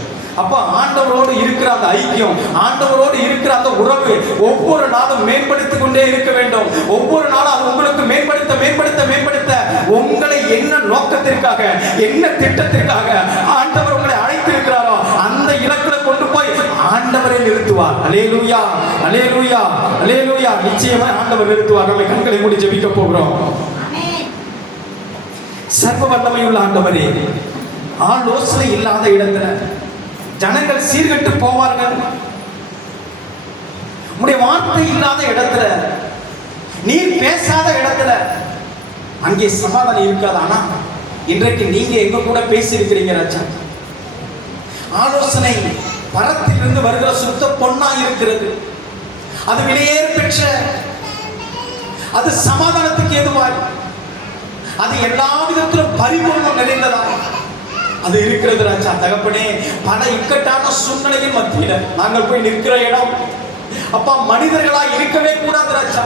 அப்ப ஆண்டவரோடு இருக்கிற அந்த ஐக்கியம், ஆண்டவரோடு இருக்கிற அந்த உறவு ஒவ்வொரு நாளும் மேம்படுத்திக் கொண்டே இருக்க வேண்டும். ஒவ்வொரு நாளும் அது உங்களுக்கு மேம்படுத்த மேம்படுத்த மேம்படுத்த உங்களை என்ன நோக்கத்திற்காக, என்ன திட்டத்திற்காக ஆண்டவர் உங்களை அழைத்திருக்கிறாரோ அந்த இலக்குல கொண்டு போய் ஆண்டவரை நிறுத்துவார். அல்லேலூயா, அல்லேலூயா, அல்லேலூயா. நிச்சயமா ஆண்டவர் நிறுத்துவார். நம்ம கண்களை மூடி ஜெபிக்க போகிறோம். சர்வ வல்லமையுள்ள ஆண்டவரே, ஆலோசனை இல்லாத இடத்துல ஜனங்கள் சீர்கெட்டு போவார்கள். உம்முடைய வார்த்தை இல்லாத இடத்துல, நீர் பேசாத இடத்துல அங்கே சமாதானம் இருக்காது. ஆனா இன்றைக்கு நீங்க எங்க கூட பேசி இருக்கிறீங்க ராஜா. ஆலோசனை பரத்திலிருந்து வருகிற சுத்த பொன்னா இருக்கிறது. அது விலையேற பெற்ற, அது சமாதானத்துக்கு ஏதுவாய், அது எல்லா விதத்திலும் பரிபூர்ணம் நிறைந்ததாய் அது இருக்கிறது ராஜா. தகப்பனே, பல இக்கட்டான சூழ்நிலையின் மத்தியில நாங்கள் போய் நிற்கிற இடம் அப்பா மனிதர்களா இருக்கவே கூடாது ராஜா.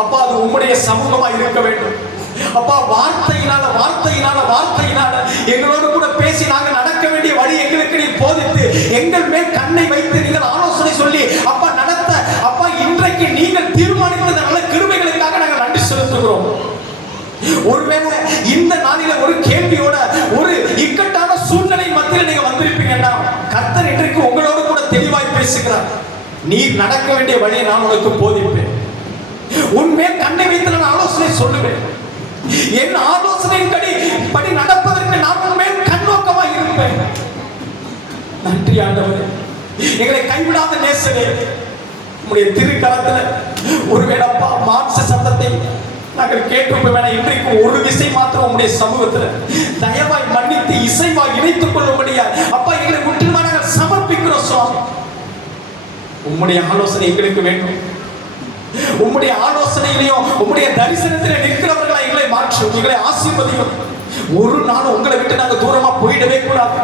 அப்பா அது உம்முடைய சமூகமா இருக்க வேண்டும். அப்பா வார்த்தையினால எங்களோடு கூட பேசி நாங்கள் நடக்க வேண்டிய வழி எங்களுக்கு நீ போதித்து எங்கள் மேல் கண்ணை வைத்து நீங்கள் ஆலோசனை சொல்லி அப்பா நடத்த அப்பா இன்றைக்கு நீங்கள் தீர்மானித்த நல்ல கிருபைகளுக்காக நாங்கள் நன்றி செலுத்துகிறோம். ஒருவேளை இந்த நாளில ஒரு கேள்வியோட ஒரு இக்கட்டான சூழ்நிலை மத்தியில் நீங்க வந்திருப்பீங்கன்னா கர்த்தர் இன்றைக்கு உங்களோடு கூட தெளிவாய் பேசுகிறார். நீர் நடக்க வேண்டிய வழியை நான் உனக்கு போதிப்பேன். உன்மேல் கண்ணை வைத்து நான் ஆலோசனை சொல்லுவேன். என் ஆலோசனையின் படி நடப்பதற்கு நான் உன்மேல் கண்ணோக்கமாக இருப்பேன். நன்றி ஆண்டவரே, எங்களை கைவிடாத நேசரே. உம்முடைய திருக்கரத்துல ஒருவேளை அப்பா மாம்ச சத்தத்தை நாங்கள் கேட்டு வேணாம், இன்றைக்கு ஒரு விசை மாத்திரம் உங்களுடைய சமூகத்தில் தயவாய் மன்னித்து இசைவாய் இணைத்துக் கொள்ளும்படியா அப்பா எங்களை முற்றிலுமா நாங்கள் சமர்ப்பிக்கிறோம் சுவாமி. உம்முடைய ஆலோசனை எங்களுக்கு வேண்டும். உம்முடைய ஆலோசனையிலையும் உம்முடைய தரிசனத்திலே நிற்கிறவர்களா எங்களை மாற்றும், எங்களை ஆசீர்வதியும். ஒரு நாள் உங்களை விட்டு நாங்கள் தூரமா போயிடவே கூடாது.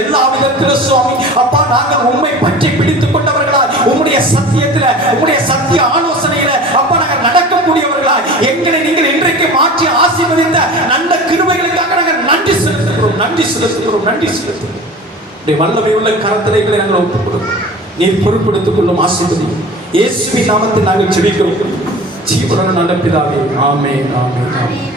எல்லா விதத்திலும் சுவாமி அப்பா நாங்கள் உண்மை பற்றி பிடித்துக் கொண்டவர்களா, உம்முடைய சத்தியத்துல உம்முடைய சத்திய ஆலோசனையில அப்பா நாங்கள் நடக்கக்கூடியவர்களா எங்களை நீங்கள் இன்றைக்கு மாற்றி ஆசீர்வதித்த நல்ல கிருபைகளுக்காக நாங்கள் நன்றி செலுத்துகிறோம். வல்லமை உள்ள கரத்திலே நாங்கள் ஒப்புக்கொள்கிறோம். நீர் பொறுப்படுத்திக் கொள்ளும், ஆசீர்வதியும். இயேசுவின் நாமத்தில் நாங்கள் ஜெபிக்கிறோம். ஜீவனுள்ள நல்ல பிதாவே, ஆமென், ஆமென், ஆமென்.